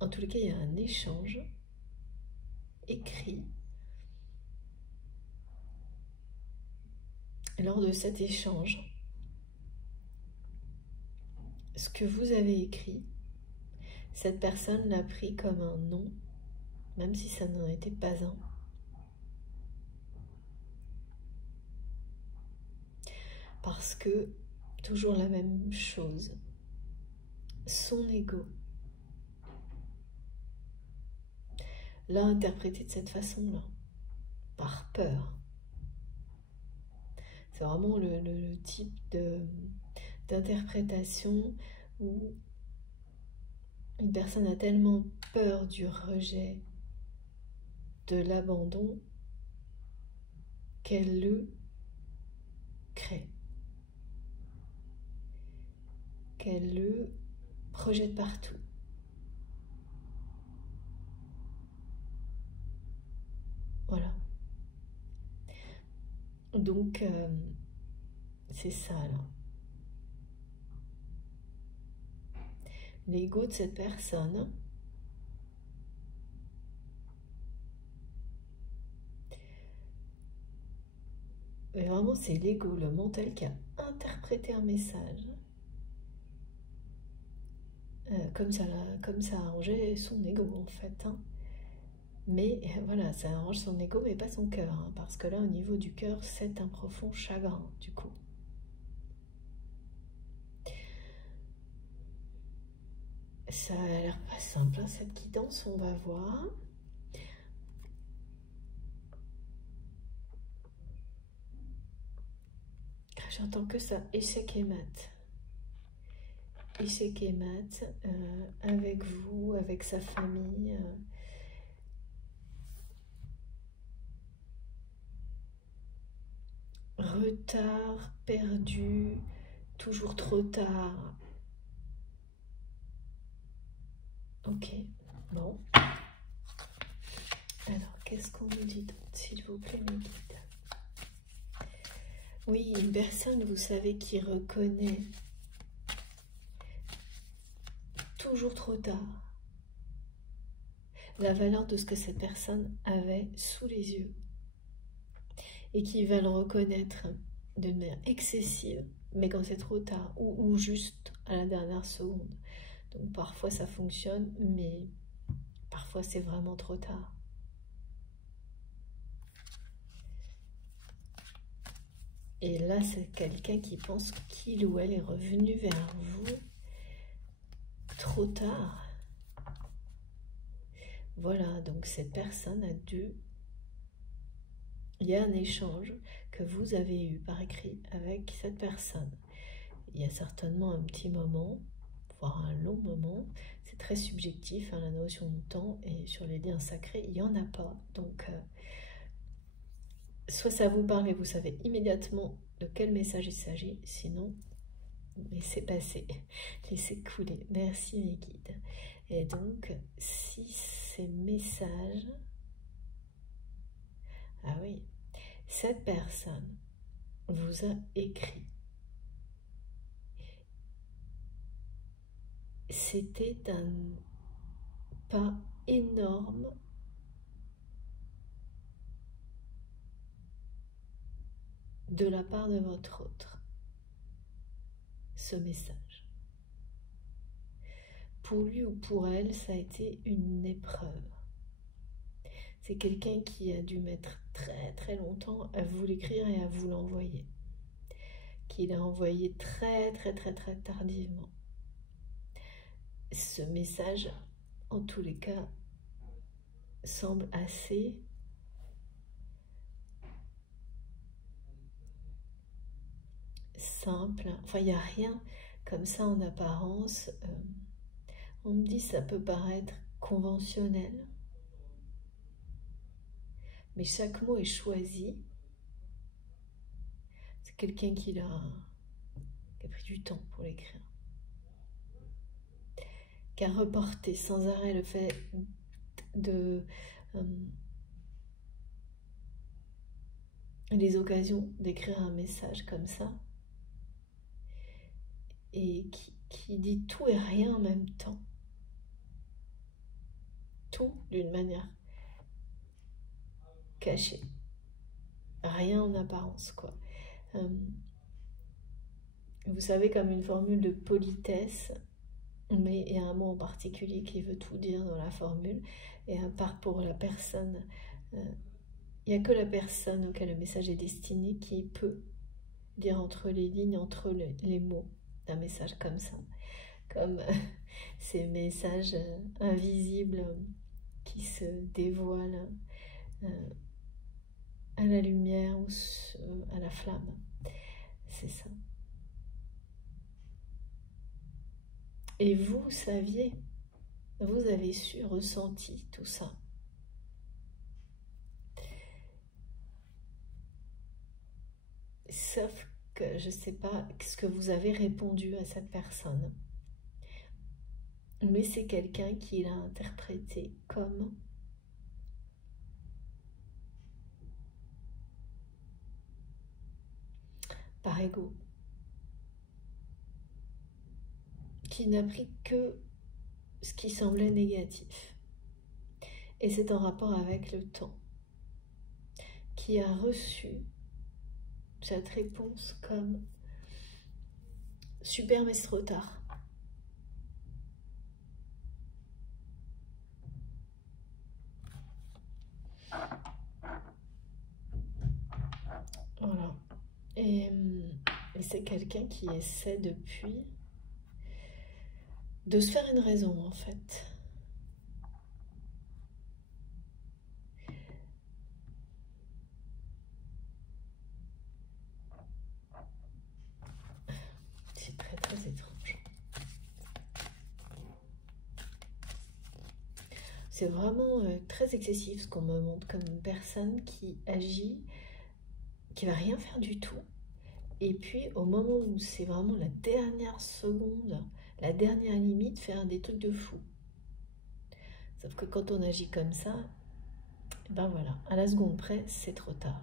En tous les cas, il y a un échange écrit. Et lors de cet échange, ce que vous avez écrit, cette personne l'a pris comme un non, même si ça n'en était pas un. Parce que, toujours la même chose, son ego l'a interprété de cette façon-là, par peur. C'est vraiment le type d'interprétation où une personne a tellement peur du rejet, de l'abandon, qu'elle le crée, qu'elle le projette partout. Voilà. Donc, c'est ça, là. L'ego de cette personne mais vraiment, c'est l'ego, le mental qui a interprété un message comme ça arrangeait son ego, en fait. Mais voilà, ça arrange son ego, mais pas son cœur. Parce que là, au niveau du cœur, c'est un profond chagrin, du coup. Ça a l'air pas simple, cette guidance, on va voir. J'entends que ça, échec et mat. Ishekemat, avec vous, avec sa famille. Retard, perdu, toujours trop tard. Ok, bon. Alors, qu'est-ce qu'on nous dit, s'il vous plaît, mes guides? Oui, une personne, vous savez, qui reconnaît toujours trop tard la valeur de ce que cette personne avait sous les yeux et qui va le reconnaître de manière excessive, mais quand c'est trop tard ou juste à la dernière seconde. Donc parfois ça fonctionne, mais parfois c'est vraiment trop tard. Et là, c'est quelqu'un qui pense qu'il ou elle est revenu vers vous trop tard. Voilà, donc cette personne a dû... Il y a un échange que vous avez eu par écrit avec cette personne. Il y a certainement un petit moment, voire un long moment. C'est très subjectif, hein, la notion de temps, et sur les liens sacrés, il n'y en a pas. Donc, soit ça vous parle et vous savez immédiatement de quel message il s'agit, sinon, laissez passer, laissez couler. Merci mes guides. Et donc, si ces messages... Ah oui, cette personne vous a écrit. C'était un pas énorme de la part de votre autre, ce message. Pour lui ou pour elle, ça a été une épreuve. C'est quelqu'un qui a dû mettre très très longtemps à vous l'écrire et à vous l'envoyer. Qu'il a envoyé très tardivement. Ce message, en tous les cas, semble assez simple. Enfin, il n'y a rien comme ça en apparence. On me dit ça peut paraître conventionnel, mais chaque mot est choisi. C'est quelqu'un qui a pris du temps pour l'écrire, qui a reporté sans arrêt le fait de les occasions d'écrire un message comme ça, et qui dit tout et rien en même temps. Tout d'une manière cachée. Rien en apparence, quoi. Vous savez, comme une formule de politesse, mais il y a un mot en particulier qui veut tout dire dans la formule, et à part pour la personne, il n'y a que la personne auquel le message est destiné qui peut dire entre les lignes, entre les mots d'un message comme ça, comme ces messages invisibles qui se dévoilent à la lumière ou à la flamme. C'est ça. Et vous saviez, vous avez su, ressenti tout ça. Sauf que je ne sais pas ce que vous avez répondu à cette personne. Mais c'est quelqu'un qui l'a interprété comme par ego. Qui n'a pris que ce qui semblait négatif. Et c'est en rapport avec le temps. Qui a reçu cette réponse comme super, mais c'est trop tard. Voilà. Et c'est quelqu'un qui essaie depuis de se faire une raison, en fait. C'est très étrange. c'est vraiment très excessif ce qu'on me montre comme une personne qui agit, qui va rien faire du tout. Et puis au moment où c'est vraiment la dernière seconde, la dernière limite, faire des trucs de fou. Sauf que quand on agit comme ça, ben voilà, à la seconde près, c'est trop tard.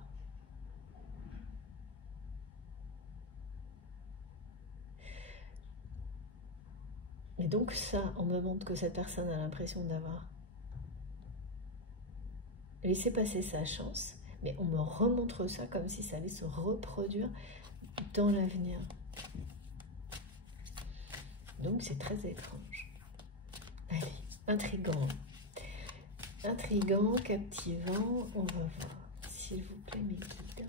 Et donc ça, on me montre que cette personne a l'impression d'avoir laissé passer sa chance, mais on me remontre ça comme si ça allait se reproduire dans l'avenir. Donc c'est très étrange. Allez, intriguant. Intriguant, captivant, on va voir. S'il vous plaît, mes guides.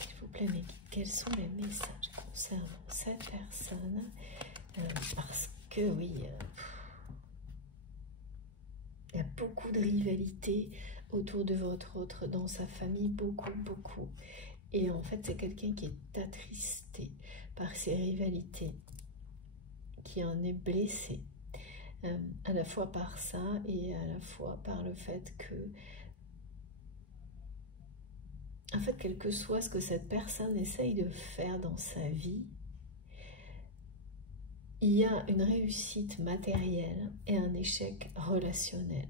S'il vous plaît, mes guides, quels sont les messages concernant cette personne? Parce que oui, il y a beaucoup de rivalité autour de votre autre, dans sa famille, beaucoup. Et en fait, c'est quelqu'un qui est attristé par ces rivalités, qui en est blessé, à la fois par ça et à la fois par le fait que, en fait, quel que soit ce que cette personne essaye de faire dans sa vie, il y a une réussite matérielle et un échec relationnel.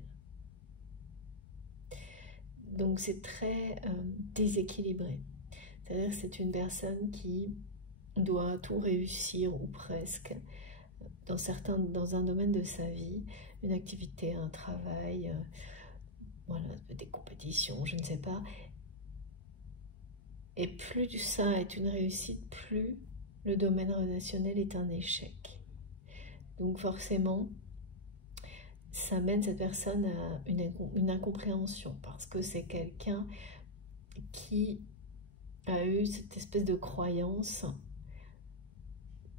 Donc c'est très déséquilibré. C'est-à-dire que c'est une personne qui doit tout réussir ou presque dans un domaine de sa vie, une activité, un travail, voilà, des compétitions, je ne sais pas. Et plus ça est une réussite, plus le domaine relationnel est un échec. Donc forcément, ça mène cette personne à une incompréhension, parce que c'est quelqu'un qui a eu cette espèce de croyance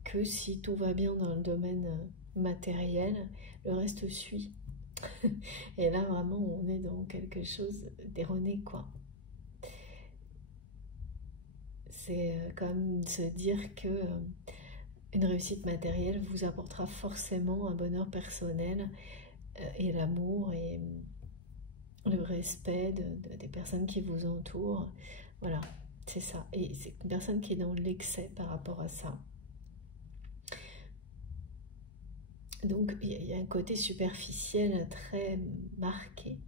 que si tout va bien dans le domaine matériel, le reste suit. Et là, vraiment, on est dans quelque chose d'erroné, quoi. C'est comme se dire que une réussite matérielle vous apportera forcément un bonheur personnel et l'amour et le respect des personnes qui vous entourent. Voilà, c'est ça. Et c'est une personne qui est dans l'excès par rapport à ça. Donc, il y a un côté superficiel très marqué.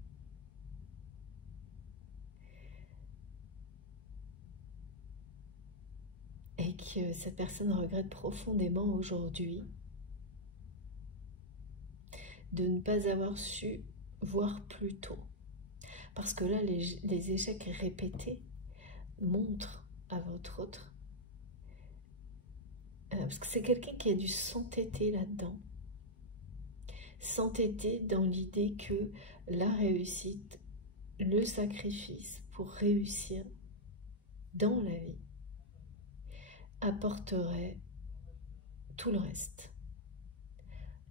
Et que cette personne regrette profondément aujourd'hui de ne pas avoir su voir plus tôt. Parce que là, les échecs répétés montrent à votre autre. Parce que c'est quelqu'un qui a dû s'entêter là-dedans. S'entêter dans l'idée que la réussite, le sacrifice pour réussir dans la vie apporterait tout le reste.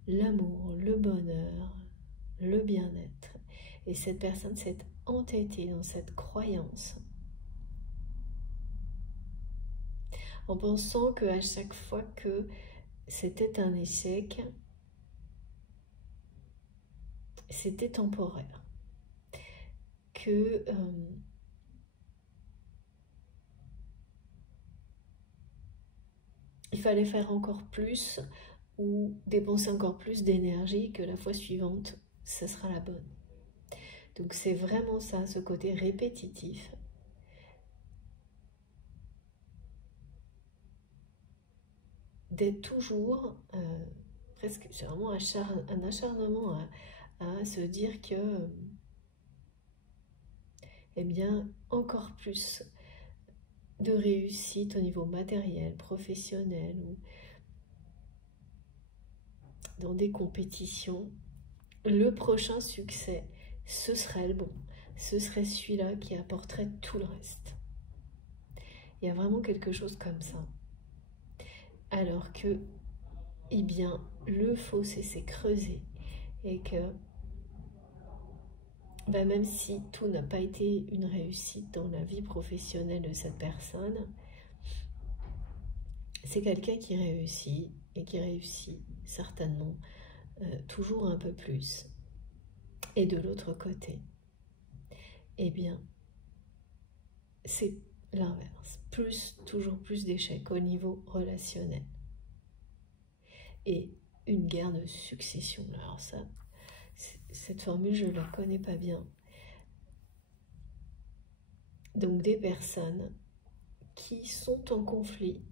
L'amour, le bonheur, le bien-être. Et cette personne s'est entêtée dans cette croyance en pensant qu'à chaque fois que c'était un échec, c'était temporaire. Que il fallait faire encore plus ou dépenser encore plus d'énergie, que la fois suivante, ce sera la bonne. Donc c'est vraiment ça, ce côté répétitif. D'être toujours, presque, c'est vraiment un acharnement à se dire que, eh bien, encore plus de réussite au niveau matériel, professionnel ou dans des compétitions, le prochain succès, ce serait le bon. Ce serait celui-là qui apporterait tout le reste. Il y a vraiment quelque chose comme ça. Alors que, eh bien, le fossé s'est creusé et que, ben même si tout n'a pas été une réussite dans la vie professionnelle de cette personne, c'est quelqu'un qui réussit et qui réussit certainement toujours un peu plus. Et de l'autre côté, eh bien, c'est l'inverse. Toujours plus d'échecs au niveau relationnel. Et une guerre de succession. Alors ça, cette formule, je ne la connais pas bien. Donc des personnes qui sont en conflit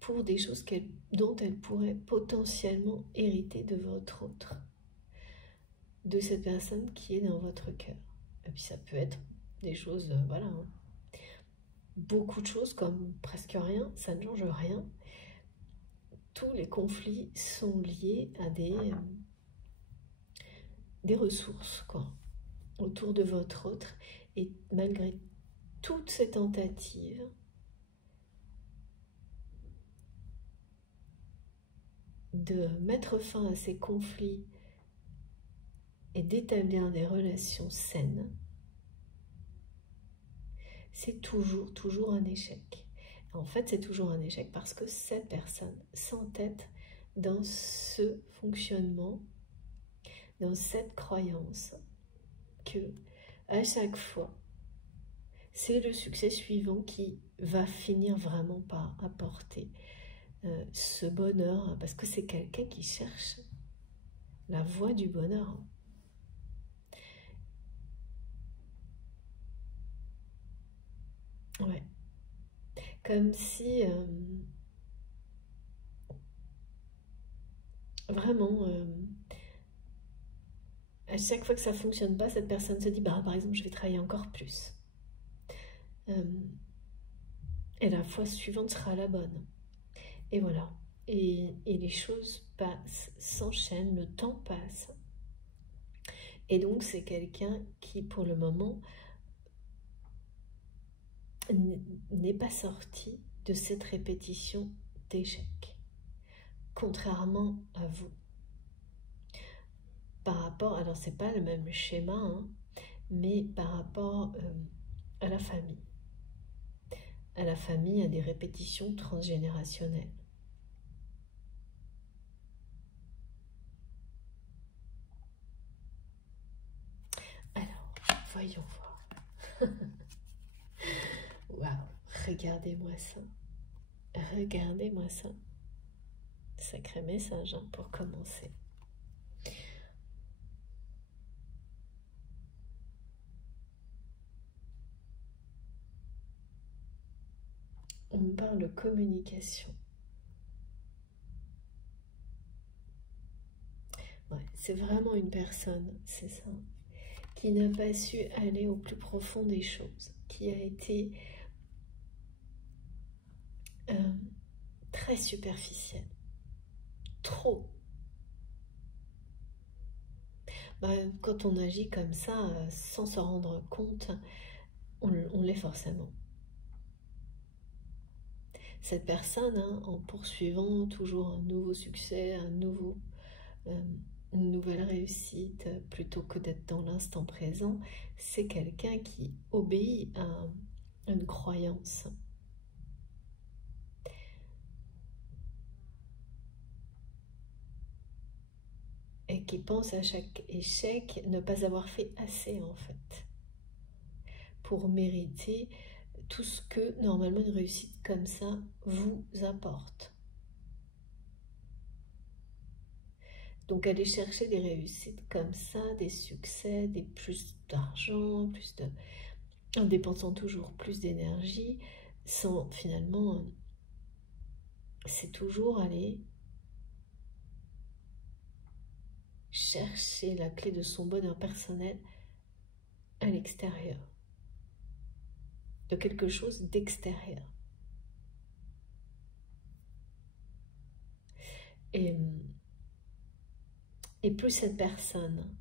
pour des choses dont elles pourraient potentiellement hériter de votre autre, de cette personne qui est dans votre cœur. Et puis ça peut être des choses, voilà, hein. Beaucoup de choses comme presque rien, ça ne change rien. Tous les conflits sont liés à des ressources, quoi, autour de votre autre. Et malgré toutes ces tentatives, de mettre fin à ces conflits et d'établir des relations saines, c'est toujours un échec. En fait, c'est toujours un échec parce que cette personne s'entête dans ce fonctionnement, dans cette croyance que à chaque fois, c'est le succès suivant qui va finir vraiment par apporter ce bonheur, parce que c'est quelqu'un qui cherche la voie du bonheur. Ouais. Comme si vraiment à chaque fois que ça fonctionne pas, cette personne se dit bah par exemple je vais travailler encore plus. Et la fois suivante sera la bonne. Et voilà. Et les choses passent, s'enchaînent, le temps passe. Et donc c'est quelqu'un qui pour le moment n'est pas sorti de cette répétition d'échecs. Contrairement à vous. Par rapport, alors c'est pas le même schéma, hein, mais par rapport à la famille. À la famille, à des répétitions transgénérationnelles. Alors, voyons voir. Waouh, regardez-moi ça. Regardez-moi ça. Sacré message hein, pour commencer. On me parle de communication. Ouais, c'est vraiment une personne, c'est ça, qui n'a pas su aller au plus profond des choses, qui a été très superficielle. Trop. Quand on agit comme ça, sans s'en rendre compte, on l'est forcément. Cette personne, hein, en poursuivant toujours un nouveau succès, une nouvelle réussite, plutôt que d'être dans l'instant présent, c'est quelqu'un qui obéit à une croyance. Et qui pense à chaque échec ne pas avoir fait assez en fait, pour mériter tout ce que normalement une réussite comme ça vous apporte. Donc aller chercher des réussites comme ça, des succès, des plus d'argent, en dépensant toujours plus d'énergie, sans finalement, c'est toujours aller chercher la clé de son bonheur personnel à l'extérieur, de quelque chose d'extérieur. Et plus cette personne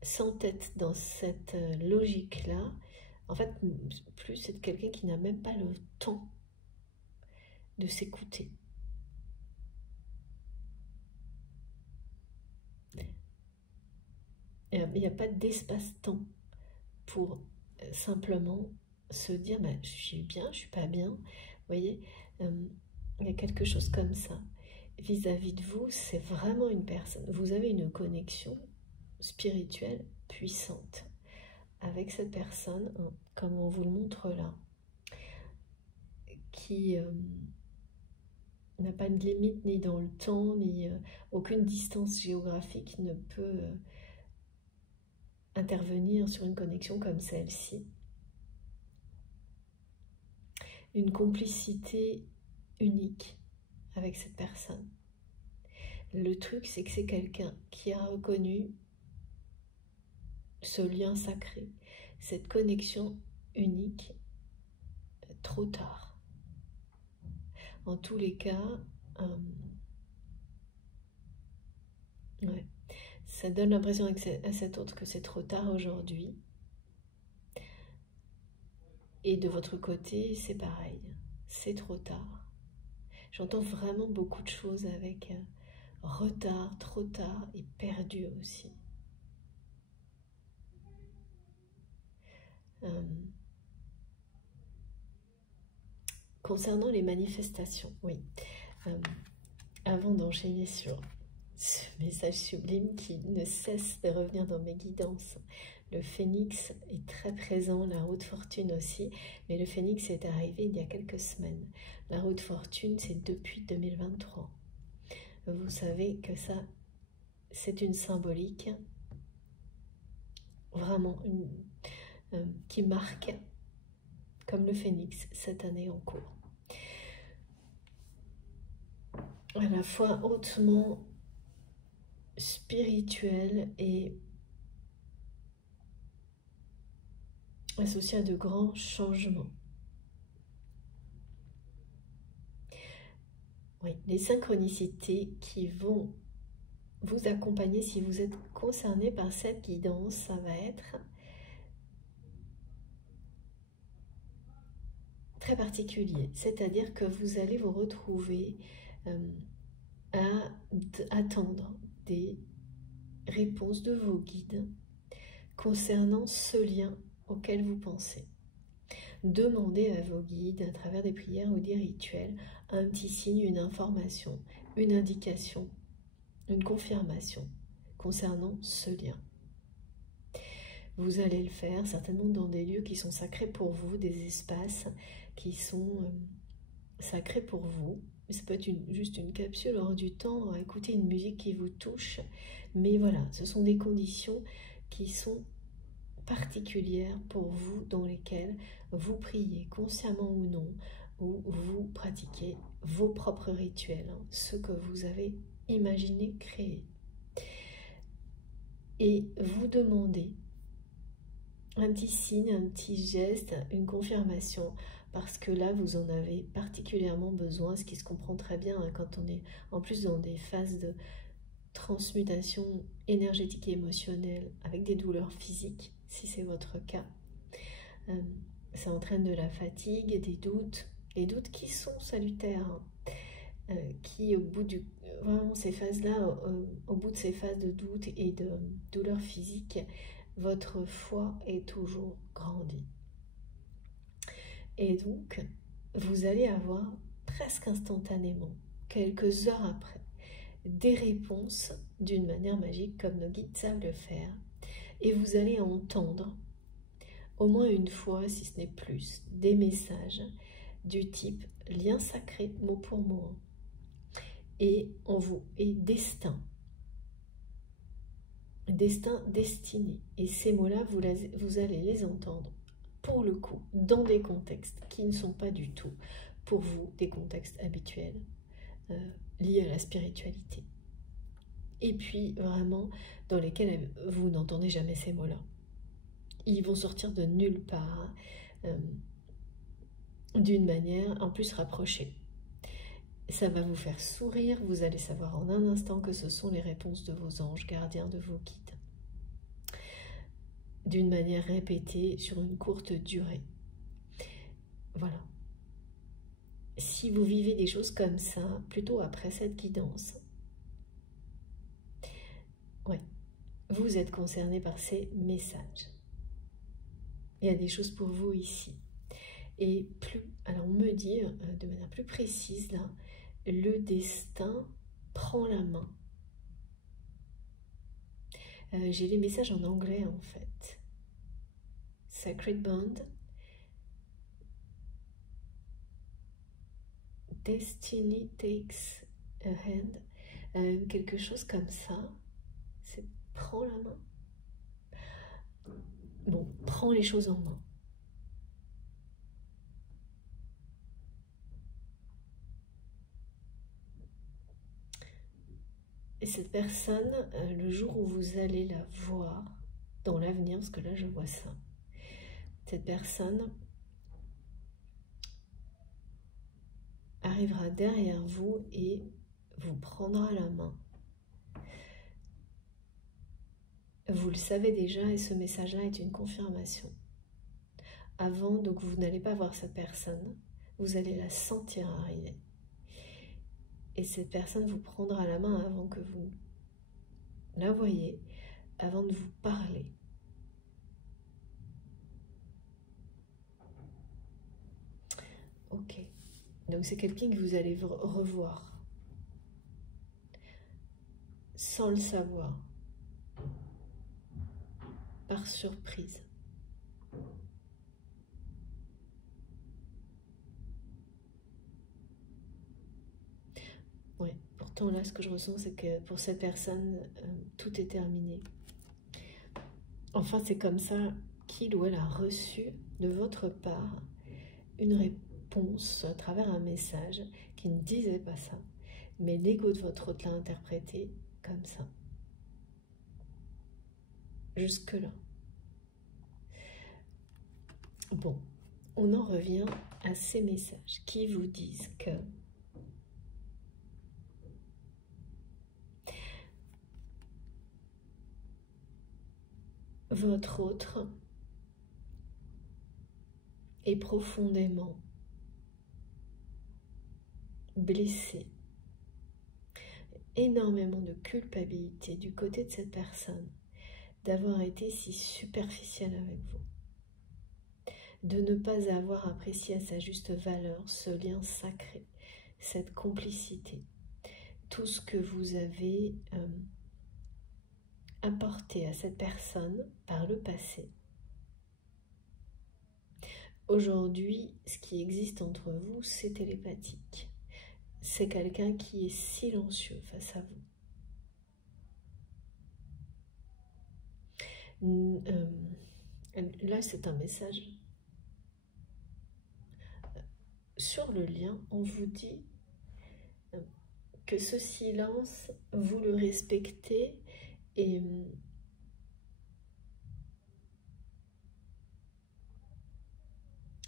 s'entête dans cette logique-là, en fait, plus c'est quelqu'un qui n'a même pas le temps de s'écouter. Il n'y a pas d'espace-temps pour simplement se dire bah, je suis bien, je suis pas bien. Vous voyez, Il y a quelque chose comme ça. Vis-à-vis de vous, c'est vraiment une personne. Vous avez une connexion spirituelle puissante avec cette personne, hein, comme on vous le montre là, qui n'a pas de limite ni dans le temps, ni aucune distance géographique ne peut intervenir sur une connexion comme celle-ci. Une complicité unique avec cette personne. Le truc, c'est que c'est quelqu'un qui a reconnu ce lien sacré, cette connexion unique, trop tard. En tous les cas, ouais, ça donne l'impression à cet autre que c'est trop tard aujourd'hui. Et de votre côté, c'est pareil, c'est trop tard. J'entends vraiment beaucoup de choses avec retard, trop tard et perdu aussi. Concernant les manifestations, oui. Avant d'enchaîner sur ce message sublime qui ne cesse de revenir dans mes guidances, le phénix est très présent, la roue de fortune aussi, mais le phénix est arrivé il y a quelques semaines. La roue de fortune, c'est depuis 2023. Vous savez que ça, c'est une symbolique vraiment qui marque, comme le phénix, cette année en cours. À la fois hautement spirituel et associé à de grands changements. Oui, les synchronicités qui vont vous accompagner si vous êtes concerné par cette guidance, ça va être très particulier. C'est-à-dire que vous allez vous retrouver à attendre des réponses de vos guides concernant ce lien auquel vous pensez. Demandez à vos guides, à travers des prières ou des rituels, un petit signe, une information, une indication, une confirmation concernant ce lien. Vous allez le faire certainement dans des lieux qui sont sacrés pour vous, des espaces qui sont sacrés pour vous. Ça peut être juste une capsule hors du temps, écouter une musique qui vous touche. Mais voilà, ce sont des conditions qui sont particulières pour vous, dans lesquelles vous priez consciemment ou non, ou vous pratiquez vos propres rituels, hein, ce que vous avez imaginé créer. Et vous demandez un petit signe, un petit geste, une confirmation, parce que là, vous en avez particulièrement besoin, ce qui se comprend très bien hein, quand on est en plus dans des phases de transmutation énergétique et émotionnelle avec des douleurs physiques, si c'est votre cas. Ça entraîne de la fatigue, des doutes qui sont salutaires, hein, qui au bout du... Vraiment ces phases-là, au bout de ces phases de doute et de douleurs physiques, votre foi est toujours grandie. Et donc, vous allez avoir presque instantanément, quelques heures après, des réponses d'une manière magique comme nos guides savent le faire. Et vous allez entendre, au moins une fois, si ce n'est plus, des messages du type lien sacré, mot pour mot. Et destin. Destin, destiné. Et ces mots-là, vous allez les entendre, pour le coup, dans des contextes qui ne sont pas du tout, pour vous, des contextes habituels, liés à la spiritualité. Et puis, vraiment, dans lesquels vous n'entendez jamais ces mots-là. Ils vont sortir de nulle part, d'une manière en plus rapprochée. Ça va vous faire sourire, vous allez savoir en un instant que ce sont les réponses de vos anges gardiens, de vos guides. D'une manière répétée sur une courte durée. Voilà. Si vous vivez des choses comme ça, plutôt après cette guidance, ouais, vous êtes concerné par ces messages. Il y a des choses pour vous ici. Et plus, alors on me dit de manière plus précise là, le destin prend la main. J'ai les messages en anglais en fait. Sacred Bond, Destiny takes a hand, quelque chose comme ça. C'est prends la main. Bon, prends les choses en main. Et cette personne, le jour où vous allez la voir dans l'avenir, parce que là je vois ça, cette personne arrivera derrière vous et vous prendra la main. Vous le savez déjà et ce message-là est une confirmation. Avant, donc vous n'allez pas voir cette personne, vous allez la sentir arriver. Et cette personne vous prendra la main avant que vous la voyez, avant de vous parler. Ok. Donc c'est quelqu'un que vous allez revoir. Sans le savoir. Par surprise. Ouais, pourtant là ce que je ressens c'est que pour cette personne tout est terminé. Enfin c'est comme ça qu'il ou elle a reçu de votre part une réponse à travers un message qui ne disait pas ça, mais l'ego de votre hôte l'a interprété comme ça. Jusque là. Bon, on en revient à ces messages qui vous disent que votre autre est profondément blessé. Énormément de culpabilité du côté de cette personne d'avoir été si superficielle avec vous, de ne pas avoir apprécié à sa juste valeur ce lien sacré, cette complicité, tout ce que vous avez apporté à cette personne par le passé. Aujourd'hui, ce qui existe entre vous, c'est télépathique. C'est quelqu'un qui est silencieux face à vous. Là, c'est un message. Sur le lien, on vous dit que ce silence, vous le respectez et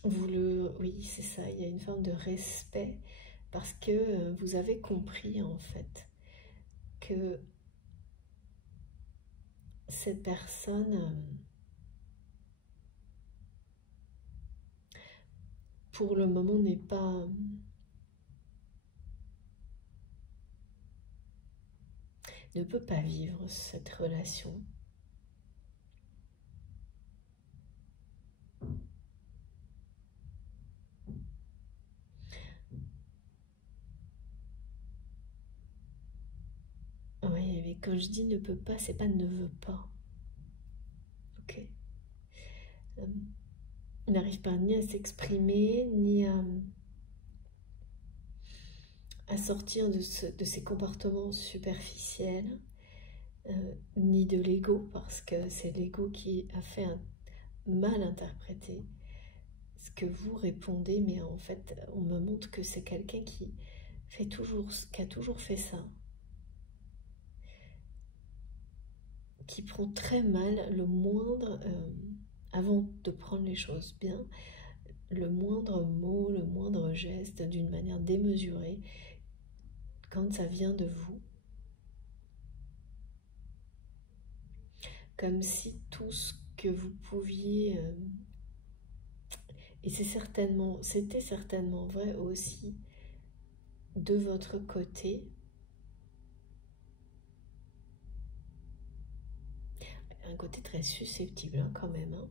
oui, c'est ça, il y a une forme de respect parce que vous avez compris en fait que cette personne, pour le moment, n'est pas... ne peut pas vivre cette relation. Oui, mais quand je dis ne peut pas, c'est pas ne veut pas. Ok. Il n'arrive pas ni à s'exprimer, ni à sortir de ces comportements superficiels, ni de l'ego, parce que c'est l'ego qui a fait mal interpréter ce que vous répondez, mais en fait, on me montre que c'est quelqu'un qui a toujours fait ça, qui prend très mal le moindre, avant de prendre les choses bien, le moindre mot, le moindre geste d'une manière démesurée, quand ça vient de vous. Comme si tout ce que vous pouviez... et c'était certainement vrai aussi de votre côté. Un côté très susceptible hein, quand même. Hein.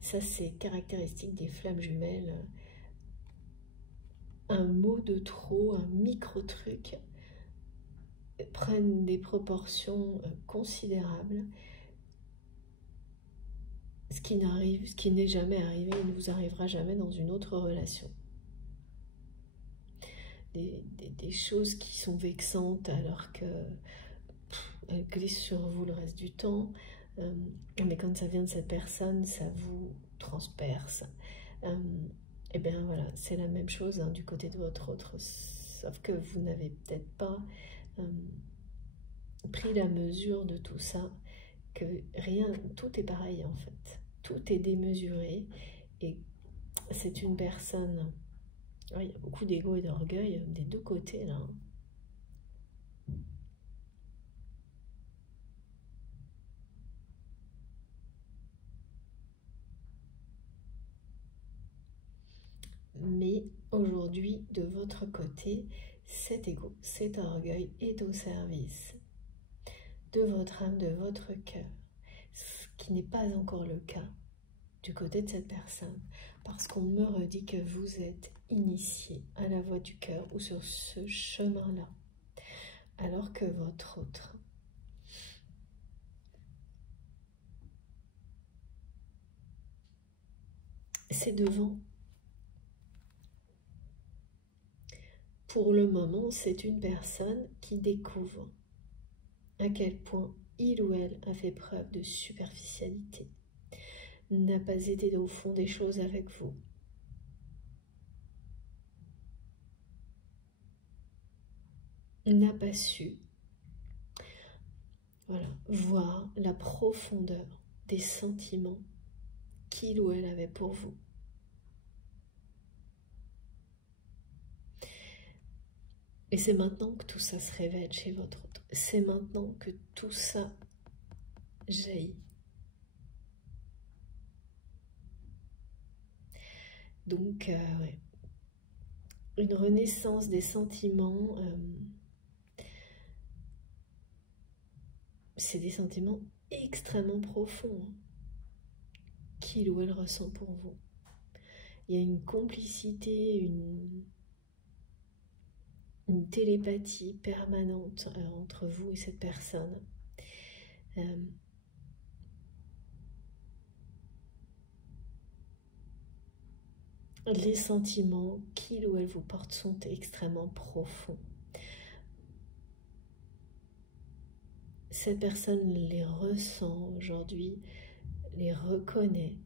Ça, c'est caractéristique des flammes jumelles. Un mot de trop, un micro-truc, prennent des proportions considérables. Ce qui n'est jamais arrivé et ne vous arrivera jamais dans une autre relation. Des choses qui sont vexantes alors qu'elles glissent sur vous le reste du temps. Mais quand ça vient de cette personne, ça vous transperce. Et bien voilà, c'est la même chose hein, du côté de votre autre, sauf que vous n'avez peut-être pas pris la mesure de tout ça, que rien, tout est pareil en fait, tout est démesuré, et c'est une personne, il y a beaucoup d'ego et d'orgueil des deux côtés là. Mais aujourd'hui, de votre côté, cet ego, cet orgueil est au service de votre âme, de votre cœur, ce qui n'est pas encore le cas du côté de cette personne, parce qu'on me redit que vous êtes initié à la voie du cœur ou sur ce chemin-là, alors que votre autre c'est devant. Pour le moment, c'est une personne qui découvre à quel point il ou elle a fait preuve de superficialité, n'a pas été au fond des choses avec vous. N'a pas su voir la profondeur des sentiments qu'il ou elle avait pour vous. Et c'est maintenant que tout ça se révèle chez votre autre. C'est maintenant que tout ça jaillit. Donc, ouais. Une renaissance des sentiments, c'est des sentiments extrêmement profonds hein, qu'il ou elle ressent pour vous. Il y a une complicité, une télépathie permanente entre vous et cette personne. Les sentiments qu'il ou elle vous porte sont extrêmement profonds. Cette personne les ressent aujourd'hui, les reconnaît,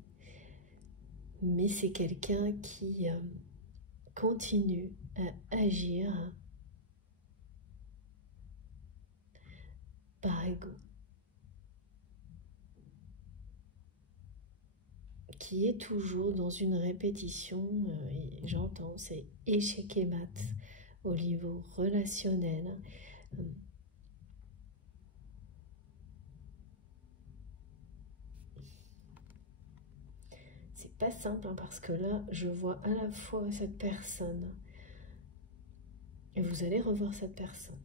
mais c'est quelqu'un qui continue à agir par ego, qui est toujours dans une répétition, et j'entends, c'est échec et mat au niveau relationnel. C'est pas simple hein, parce que là, je vois à la fois cette personne et vous allez revoir cette personne.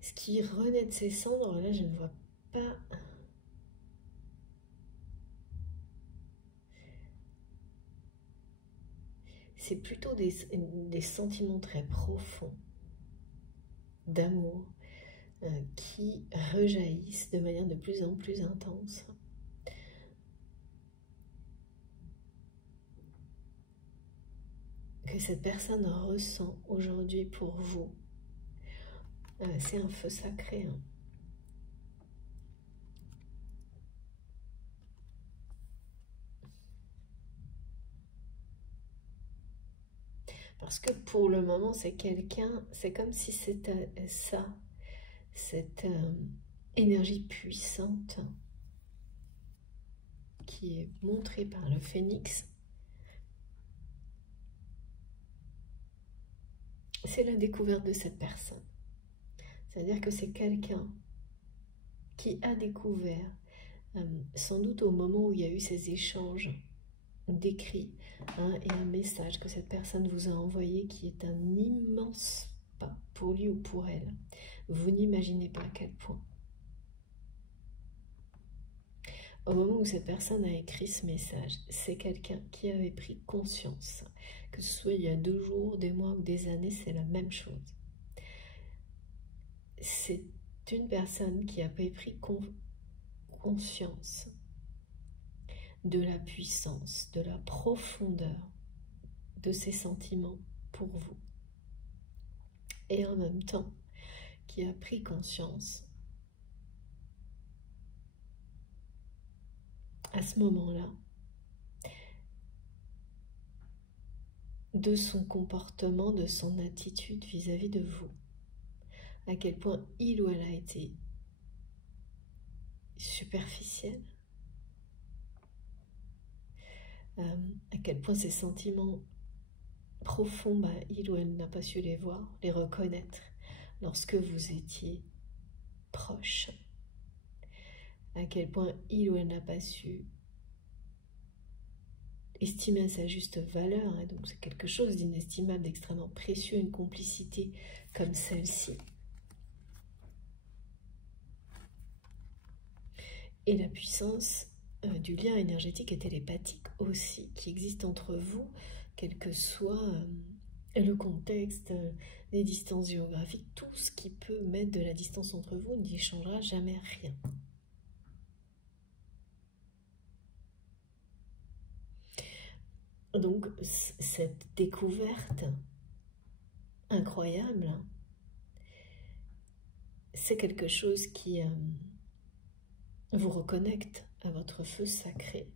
Ce qui renaît de ses cendres, là, je ne vois pas. C'est plutôt des sentiments très profonds d'amour qui rejaillissent de manière de plus en plus intense. Que cette personne ressent aujourd'hui pour vous. C'est un feu sacré. Hein. Parce que pour le moment, c'est quelqu'un, c'est comme si c'était ça, cette énergie puissante qui est montrée par le phénix. C'est la découverte de cette personne. C'est-à-dire que c'est quelqu'un qui a découvert, sans doute au moment où il y a eu ces échanges d'écrit et un message que cette personne vous a envoyé qui est un immense pas pour lui ou pour elle. Vous n'imaginez pas à quel point. Au moment où cette personne a écrit ce message, c'est quelqu'un qui avait pris conscience. Que ce soit il y a 2 jours, des mois ou des années, c'est la même chose. C'est une personne qui a pris conscience de la puissance, de la profondeur de ses sentiments pour vous. Et en même temps, qui a pris conscience à ce moment-là de son comportement, de son attitude vis-à-vis de vous. À quel point il ou elle a été superficiel, à quel point ses sentiments profonds, il ou elle n'a pas su les voir, les reconnaître lorsque vous étiez proche, à quel point il ou elle n'a pas su estimer à sa juste valeur, et donc c'est quelque chose d'inestimable, d'extrêmement précieux, une complicité comme celle-ci. Et la puissance du lien énergétique et télépathique aussi, qui existe entre vous, quel que soit le contexte, les distances géographiques, tout ce qui peut mettre de la distance entre vous n'y changera jamais rien. Donc, cette découverte incroyable, c'est quelque chose qui vous reconnecte à votre feu sacré.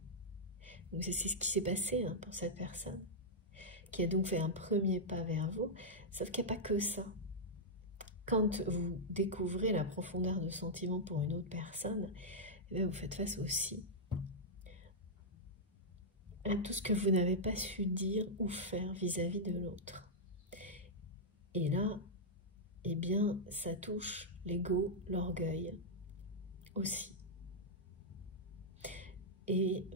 Donc, c'est ce qui s'est passé pour cette personne, qui a donc fait un premier pas vers vous, sauf qu'il n'y a pas que ça. Quand vous découvrez la profondeur de sentiment pour une autre personne, vous faites face aussi à tout ce que vous n'avez pas su dire ou faire vis-à-vis de l'autre. Et là, eh bien, ça touche l'ego, l'orgueil aussi. Et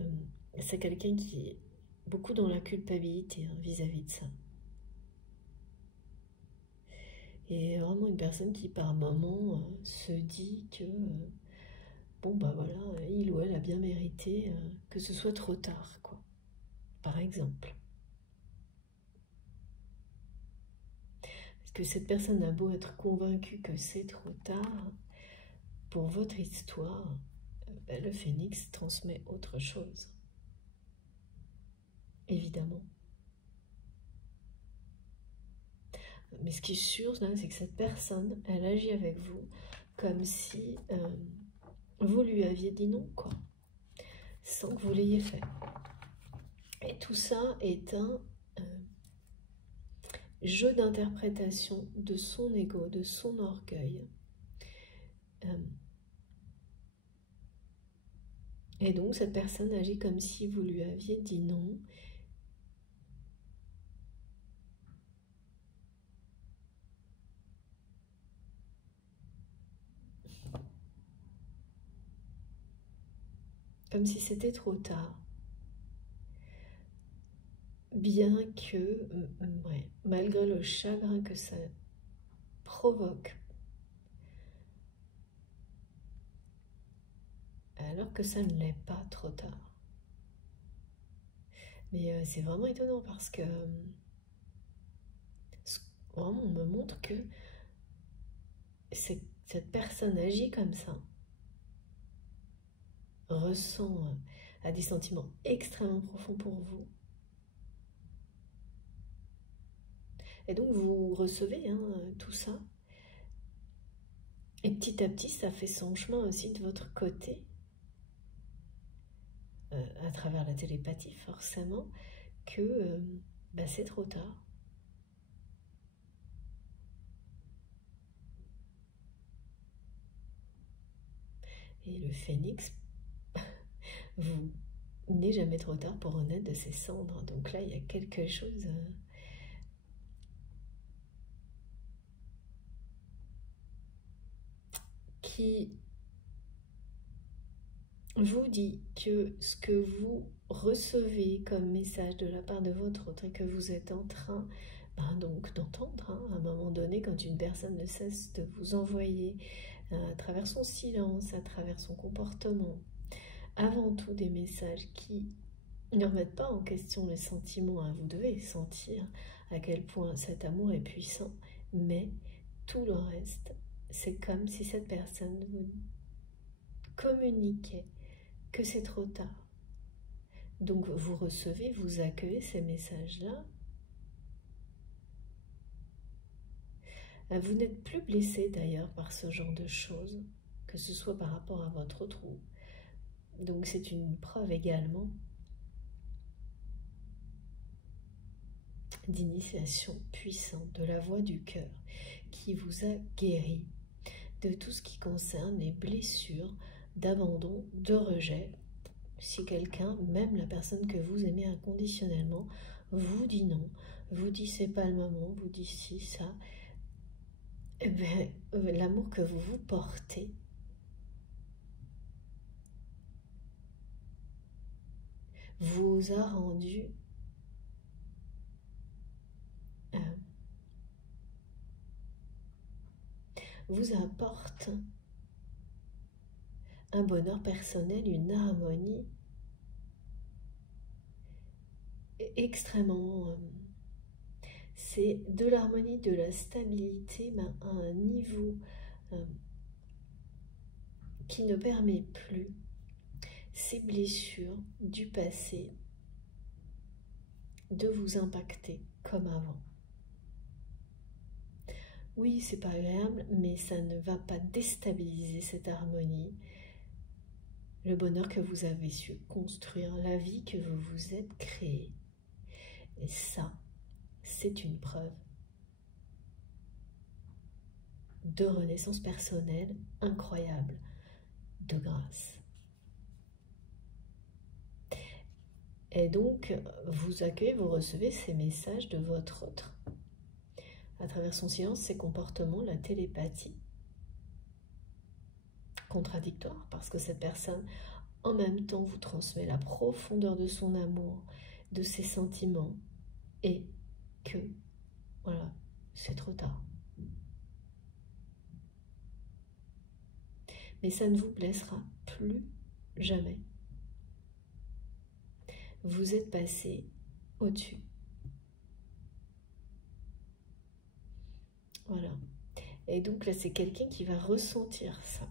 c'est quelqu'un qui est beaucoup dans la culpabilité vis-à-vis de ça. Et vraiment une personne qui par moment se dit que bon voilà, il ou elle a bien mérité que ce soit trop tard, quoi. Par exemple. Parce que cette personne a beau être convaincue que c'est trop tard, pour votre histoire, le phénix transmet autre chose. Évidemment. Mais ce qui est sûr, c'est que cette personne, elle agit avec vous comme si vous lui aviez dit non, quoi. Sans que vous l'ayez fait. Et tout ça est un jeu d'interprétation de son ego, de son orgueil. Et donc, cette personne agit comme si vous lui aviez dit non. Comme si c'était trop tard. Bien que, malgré le chagrin que ça provoque, alors que ça ne l'est pas trop tard. Mais c'est vraiment étonnant parce que vraiment on me montre que cette personne agit comme ça, ressent a des sentiments extrêmement profonds pour vous. Et donc vous recevez tout ça. Et petit à petit, ça fait son chemin aussi de votre côté, à travers la télépathie forcément, que c'est trop tard. Et le phénix, vous n'est jamais trop tard pour renaître de ses cendres. Donc là, il y a quelque chose qui vous dit que ce que vous recevez comme message de la part de votre autre et que vous êtes en train donc d'entendre, à un moment donné, quand une personne ne cesse de vous envoyer à travers son silence, à travers son comportement, avant tout des messages qui ne remettent pas en question les sentiments. Vous devez sentir à quel point cet amour est puissant, mais tout le reste, c'est comme si cette personne vous communiquait que c'est trop tard. Donc vous recevez, vous accueillez ces messages-là. Vous n'êtes plus blessé d'ailleurs par ce genre de choses, que ce soit par rapport à votre autre. Donc c'est une preuve également d'initiation puissante de la voix du cœur qui vous a guéri de tout ce qui concerne les blessures d'abandon, de rejet. Si quelqu'un, même la personne que vous aimez inconditionnellement, vous dit non, vous dit c'est pas le moment, vous dit si, ça, eh bien, l'amour que vous vous portez vous a rendu vous apporte un bonheur personnel, une harmonie extrêmement... c'est de l'harmonie, de la stabilité à un niveau qui ne permet plus ces blessures du passé de vous impacter comme avant. Oui, c'est pas agréable, mais ça ne va pas déstabiliser cette harmonie, le bonheur que vous avez su construire, la vie que vous vous êtes créée. Et ça, c'est une preuve de renaissance personnelle incroyable, de grâce. Et donc, vous accueillez, vous recevez ces messages de votre autre. À travers son silence, ses comportements, la télépathie. Contradictoire, parce que cette personne, en même temps, vous transmet la profondeur de son amour, de ses sentiments, et que, voilà, c'est trop tard. Mais ça ne vous blessera plus jamais. Vous êtes passé au-dessus. Voilà. Et donc là, c'est quelqu'un qui va ressentir ça.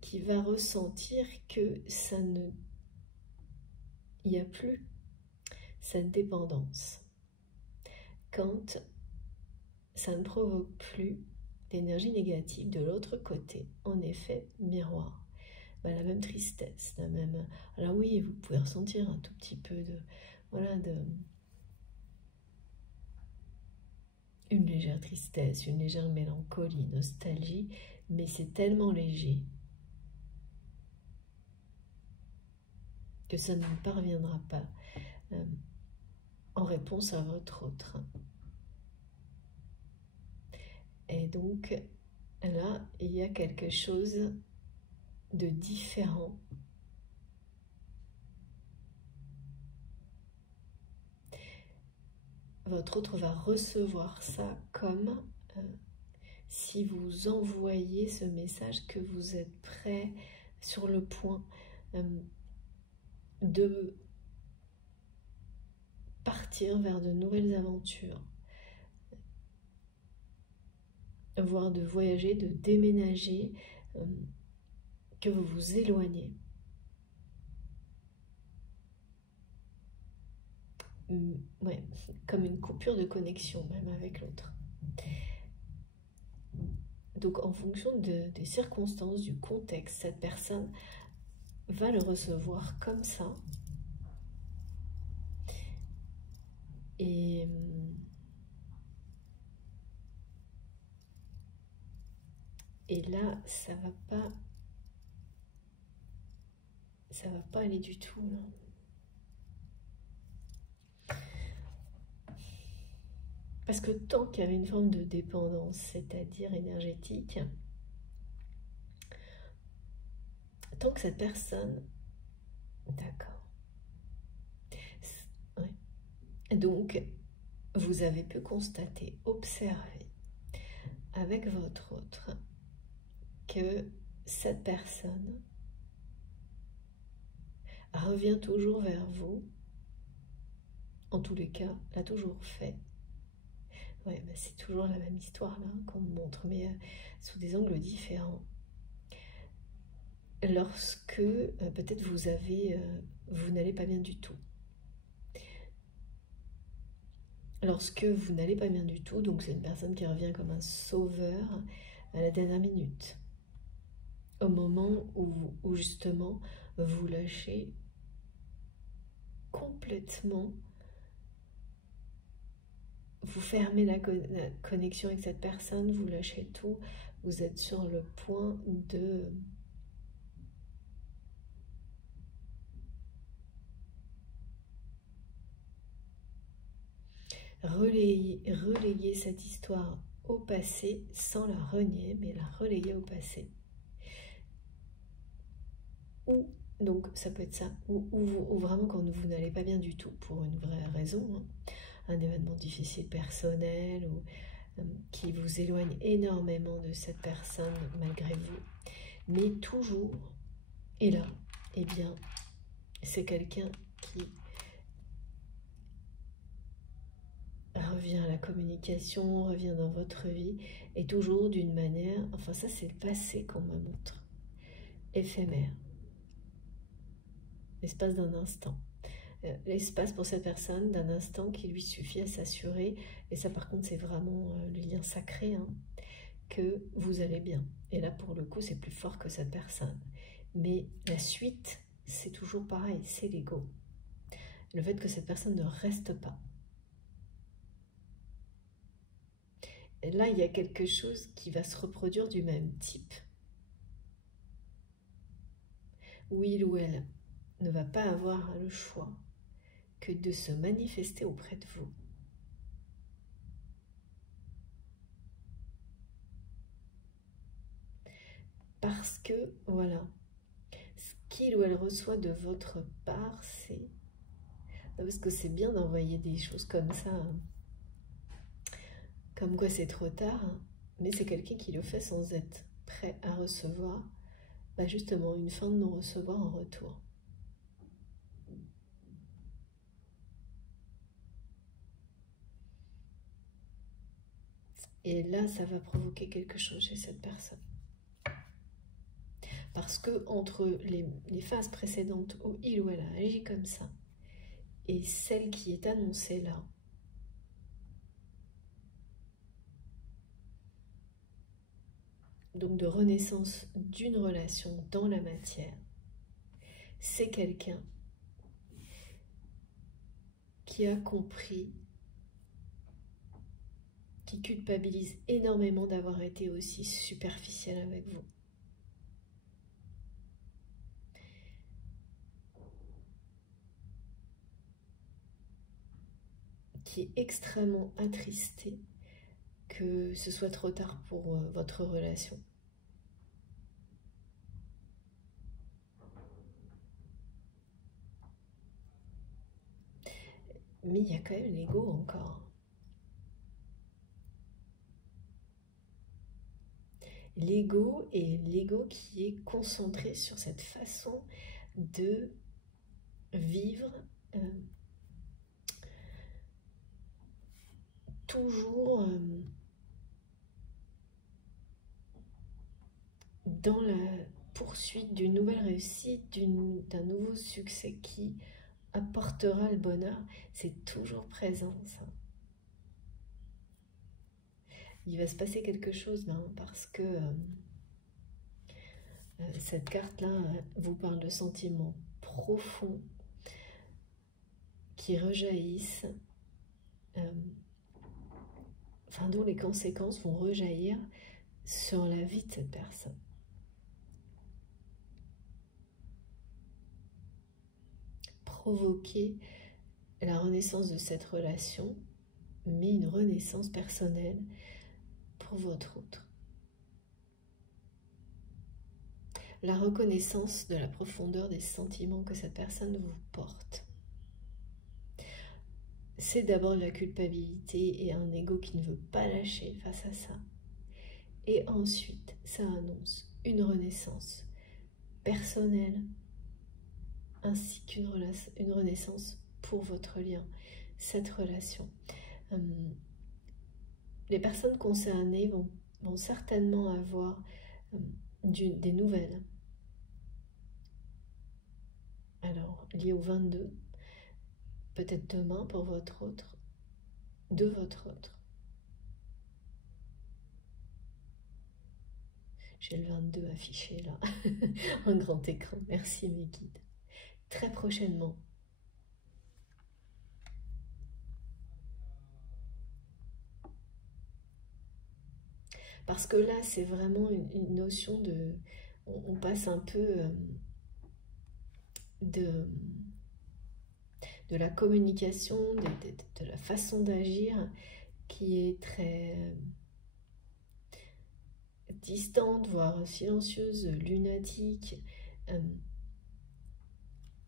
Qui va ressentir que ça ne... Il n'y a plus cette dépendance. Quand ça ne provoque plus d'énergie négative de l'autre côté, en effet, miroir. La même tristesse, la même... Alors oui, vous pouvez ressentir un tout petit peu de... Voilà, une légère tristesse, une légère mélancolie, nostalgie, mais c'est tellement léger que ça ne parviendra pas en réponse à votre autre. Et donc, là, il y a quelque chose de différent. Votre autre va recevoir ça comme si vous envoyez ce message que vous êtes prêt, sur le point de partir vers de nouvelles aventures, voire de voyager, de déménager, que vous vous éloignez. Ouais, comme une coupure de connexion même avec l'autre. Donc en fonction des circonstances, du contexte, cette personne va le recevoir comme ça. Et là, ça va pas aller du tout, là. Parce que tant qu'il y avait une forme de dépendance, c'est-à-dire énergétique, tant que cette personne D'accord. Ouais. Donc, vous avez pu constater, observer avec votre autre que cette personne revient toujours vers vous, en tous les cas, l'a toujours fait. Ouais, bah c'est toujours la même histoire là qu'on me montre, mais sous des angles différents. Lorsque peut-être vous n'allez pas bien du tout. Lorsque vous n'allez pas bien du tout, donc c'est une personne qui revient comme un sauveur à la dernière minute. Au moment où justement vous lâchez complètement, vous fermez la connexion avec cette personne, vous lâchez tout, vous êtes sur le point de relayer cette histoire au passé sans la renier, mais la relayer au passé. Ou, donc ça peut être ça, ou vraiment quand vous n'allez pas bien du tout, pour une vraie raison, hein, un événement difficile personnel, ou qui vous éloigne énormément de cette personne malgré vous, mais toujours, et là, eh bien, c'est quelqu'un qui revient à la communication, revient dans votre vie, et toujours d'une manière, enfin ça c'est le passé qu'on me montre, éphémère, l'espace d'un instant. L'espace pour cette personne d'un instant qui lui suffit à s'assurer, et ça par contre c'est vraiment le lien sacré, hein, que vous allez bien. Et là pour le coup c'est plus fort que cette personne. Mais la suite c'est toujours pareil, c'est l'ego. Le fait que cette personne ne reste pas. Et là il y a quelque chose qui va se reproduire du même type. Où il ou elle ne va pas avoir le choix que de se manifester auprès de vous. Parce que, voilà, ce qu'il ou elle reçoit de votre part, c'est... Parce que c'est bien d'envoyer des choses comme ça, hein. Comme quoi c'est trop tard, hein. Mais c'est quelqu'un qui le fait sans être prêt à recevoir, bah justement, une fin de non-recevoir en retour. Et là, ça va provoquer quelque chose chez cette personne. Parce que entre les phases précédentes où il ou elle a agi comme ça, et celle qui est annoncée là, donc de renaissance d'une relation dans la matière, c'est quelqu'un qui a compris, qui culpabilise énormément d'avoir été aussi superficiel avec vous. Qui est extrêmement attristé que ce soit trop tard pour votre relation. Mais il y a quand même l'ego encore. L'ego et l'ego qui est concentré sur cette façon de vivre toujours dans la poursuite d'une nouvelle réussite, d'un nouveau succès qui apportera le bonheur. C'est toujours présent, ça. Il va se passer quelque chose là, hein, parce que cette carte-là vous parle de sentiments profonds qui rejaillissent, enfin dont les conséquences vont rejaillir sur la vie de cette personne. Provoquer la renaissance de cette relation, mais une renaissance personnelle pour votre autre. la reconnaissance de la profondeur des sentiments que cette personne vous porte. C'est d'abord la culpabilité et un ego qui ne veut pas lâcher face à ça. Et ensuite, ça annonce une renaissance personnelle ainsi qu'une renaissance pour votre lien, cette relation. Les personnes concernées vont certainement avoir des nouvelles. Alors, liées au 22, peut-être demain pour votre autre, de votre autre. J'ai le 22 affiché là, un grand écran. Merci mes guides. Très prochainement. Parce que là, c'est vraiment une notion de... On passe un peu de la communication, de la façon d'agir qui est très distante, voire silencieuse, lunatique,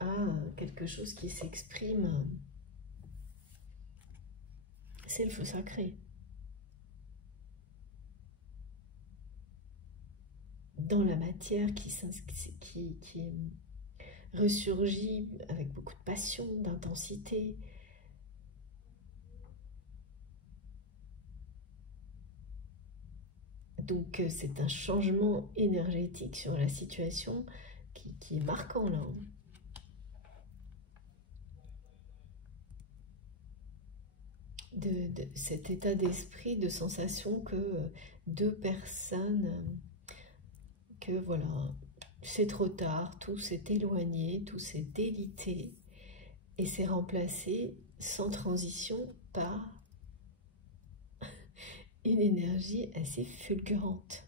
à quelque chose qui s'exprime. C'est le feu sacré. Dans la matière qui ressurgit avec beaucoup de passion, d'intensité. Donc c'est un changement énergétique sur la situation qui est marquant là. De cet état d'esprit, de sensation que deux personnes, que voilà, c'est trop tard, tout s'est éloigné, tout s'est délité et s'est remplacé sans transition par une énergie assez fulgurante.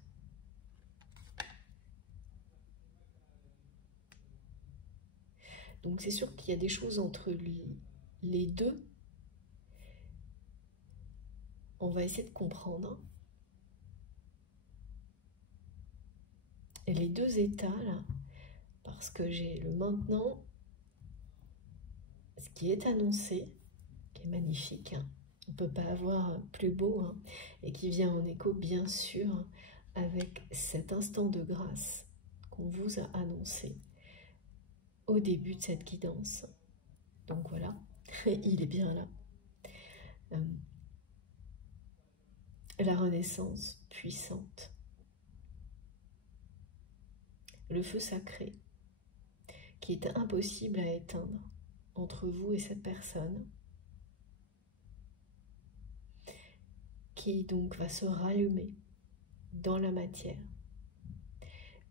Donc c'est sûr qu'il y a des choses entre les deux. On va essayer de comprendre. Et les deux états là, parce que j'ai le maintenant, ce qui est annoncé, qui est magnifique, hein. On ne peut pas avoir plus beau, hein, et qui vient en écho bien sûr avec cet instant de grâce qu'on vous a annoncé au début de cette guidance. Donc voilà, il est bien là. La renaissance puissante. Le feu sacré qui est impossible à éteindre entre vous et cette personne, qui donc va se rallumer dans la matière.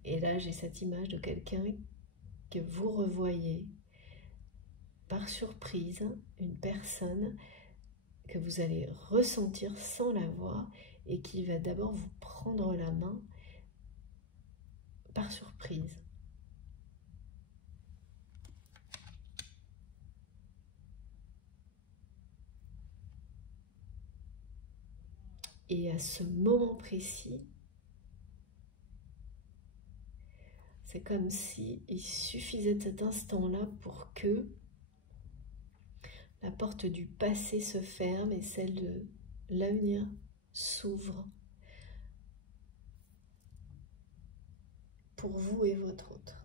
Et là, j'ai cette image de quelqu'un que vous revoyez par surprise, une personne que vous allez ressentir sans la voir et qui va d'abord vous prendre la main par surprise. Et à ce moment précis, c'est comme si il suffisait de cet instant-là pour que la porte du passé se ferme et celle de l'avenir s'ouvre pour vous et votre autre.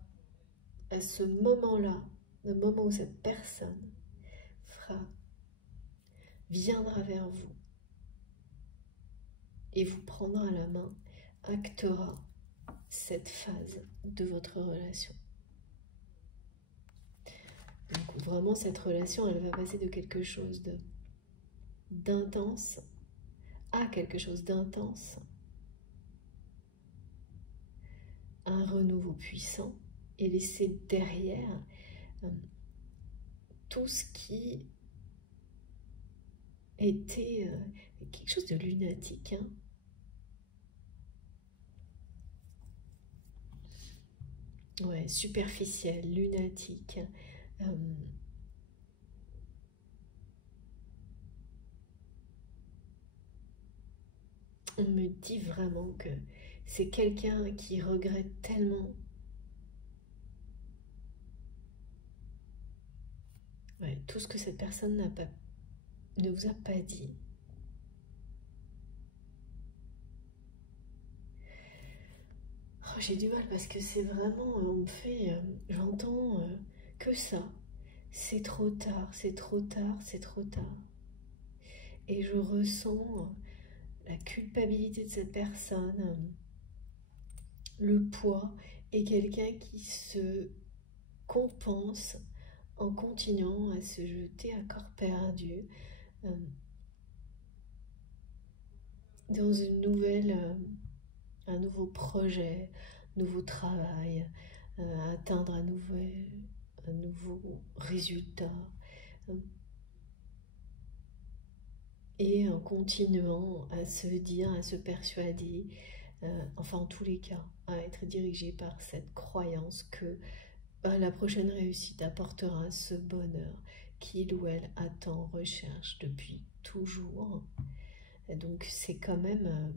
À ce moment-là, le moment où cette personne viendra vers vous et vous prendra la main, actera cette phase de votre relation. Donc vraiment cette relation, elle va passer de quelque chose d'intense à quelque chose d'intense, un renouveau puissant, et laisser derrière tout ce qui était quelque chose de lunatique, hein. Ouais, superficiel, lunatique. On me dit vraiment que c'est quelqu'un qui regrette tellement Ouais, tout ce que cette personne ne vous a pas dit. Oh, j'ai du mal parce que c'est vraiment, on me fait, j'entends que ça. C'est trop tard, c'est trop tard, c'est trop tard. Et je ressens la culpabilité de cette personne, le poids, et quelqu'un qui se compense en continuant à se jeter à corps perdu euh, dans un nouveau projet, nouveau travail, atteindre un nouveau résultat. Et en continuant à se dire, à se persuader, enfin en tous les cas, à être dirigé par cette croyance que la prochaine réussite apportera ce bonheur qu'il ou elle attend, recherche depuis toujours. Et donc c'est quand même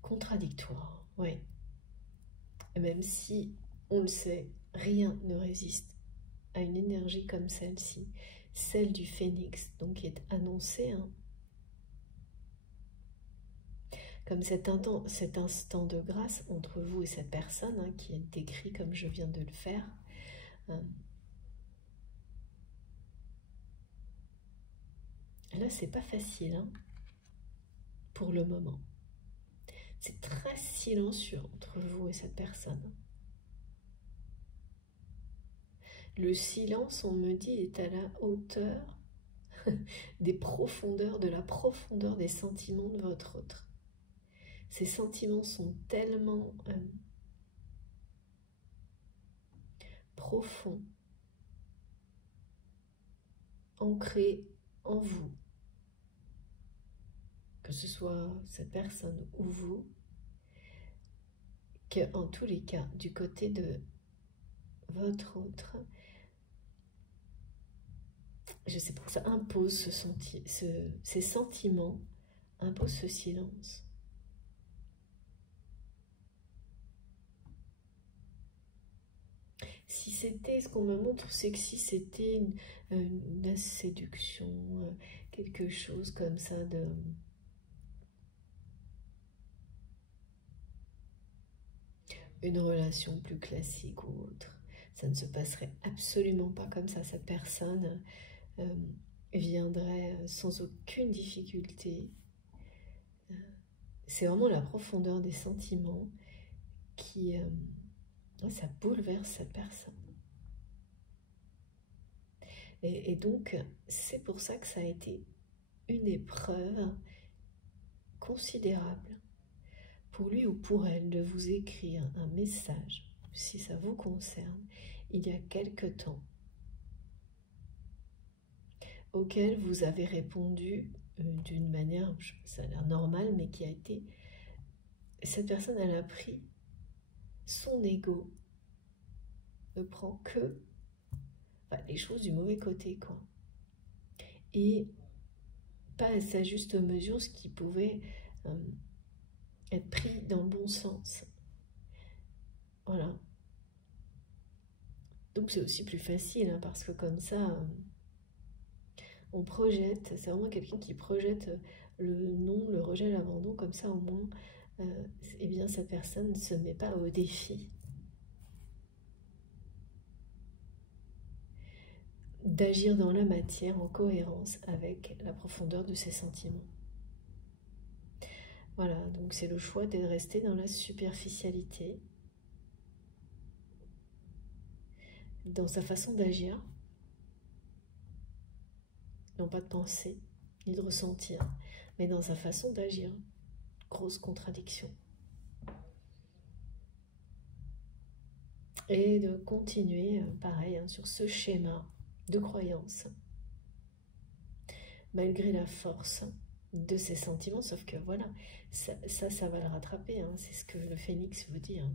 contradictoire, oui. Même si, on le sait, rien ne résiste à une énergie comme celle-ci, celle du phénix, donc qui est annoncée, hein, comme cet instant de grâce entre vous et cette personne, hein, qui est décrit comme je viens de le faire. Là, c'est pas facile, hein, pour le moment. C'est très silencieux entre vous et cette personne. Le silence, on me dit, est à la hauteur des profondeurs, de la profondeur des sentiments de votre autre. Ces sentiments sont tellement profonds, ancrés en vous, que ce soit cette personne ou vous, qu'en tous les cas, du côté de votre autre, je sais pas, ça impose ces sentiments, impose ce silence. Si c'était, ce qu'on me montre, c'est que si c'était une séduction, quelque chose comme ça une relation plus classique ou autre, ça ne se passerait absolument pas comme ça. Cette personne viendrait sans aucune difficulté. C'est vraiment la profondeur des sentiments qui... ça bouleverse cette personne. Et donc, c'est pour ça que ça a été une épreuve considérable pour lui ou pour elle de vous écrire un message, si ça vous concerne, il y a quelque temps, auquel vous avez répondu d'une manière, ça a l'air normal, mais qui a été... Cette personne, elle a pris son ego, ne prend que les choses du mauvais côté, quoi. Et pas à sa juste mesure ce qui pouvait être pris dans le bon sens. Voilà. Donc c'est aussi plus facile, hein, parce que comme ça, on projette, c'est vraiment quelqu'un qui projette le non, le rejet, l'abandon, comme ça au moins, eh bien cette personne ne se met pas au défi d'agir dans la matière en cohérence avec la profondeur de ses sentiments. Voilà, donc c'est le choix de rester dans la superficialité, dans sa façon d'agir, non pas de penser, ni de ressentir, mais dans sa façon d'agir. Grosse contradiction. Et de continuer, pareil, hein, sur ce schéma de croyance, malgré la force de ses sentiments, sauf que voilà, ça va le rattraper, hein, c'est ce que le phénix vous dit. Hein.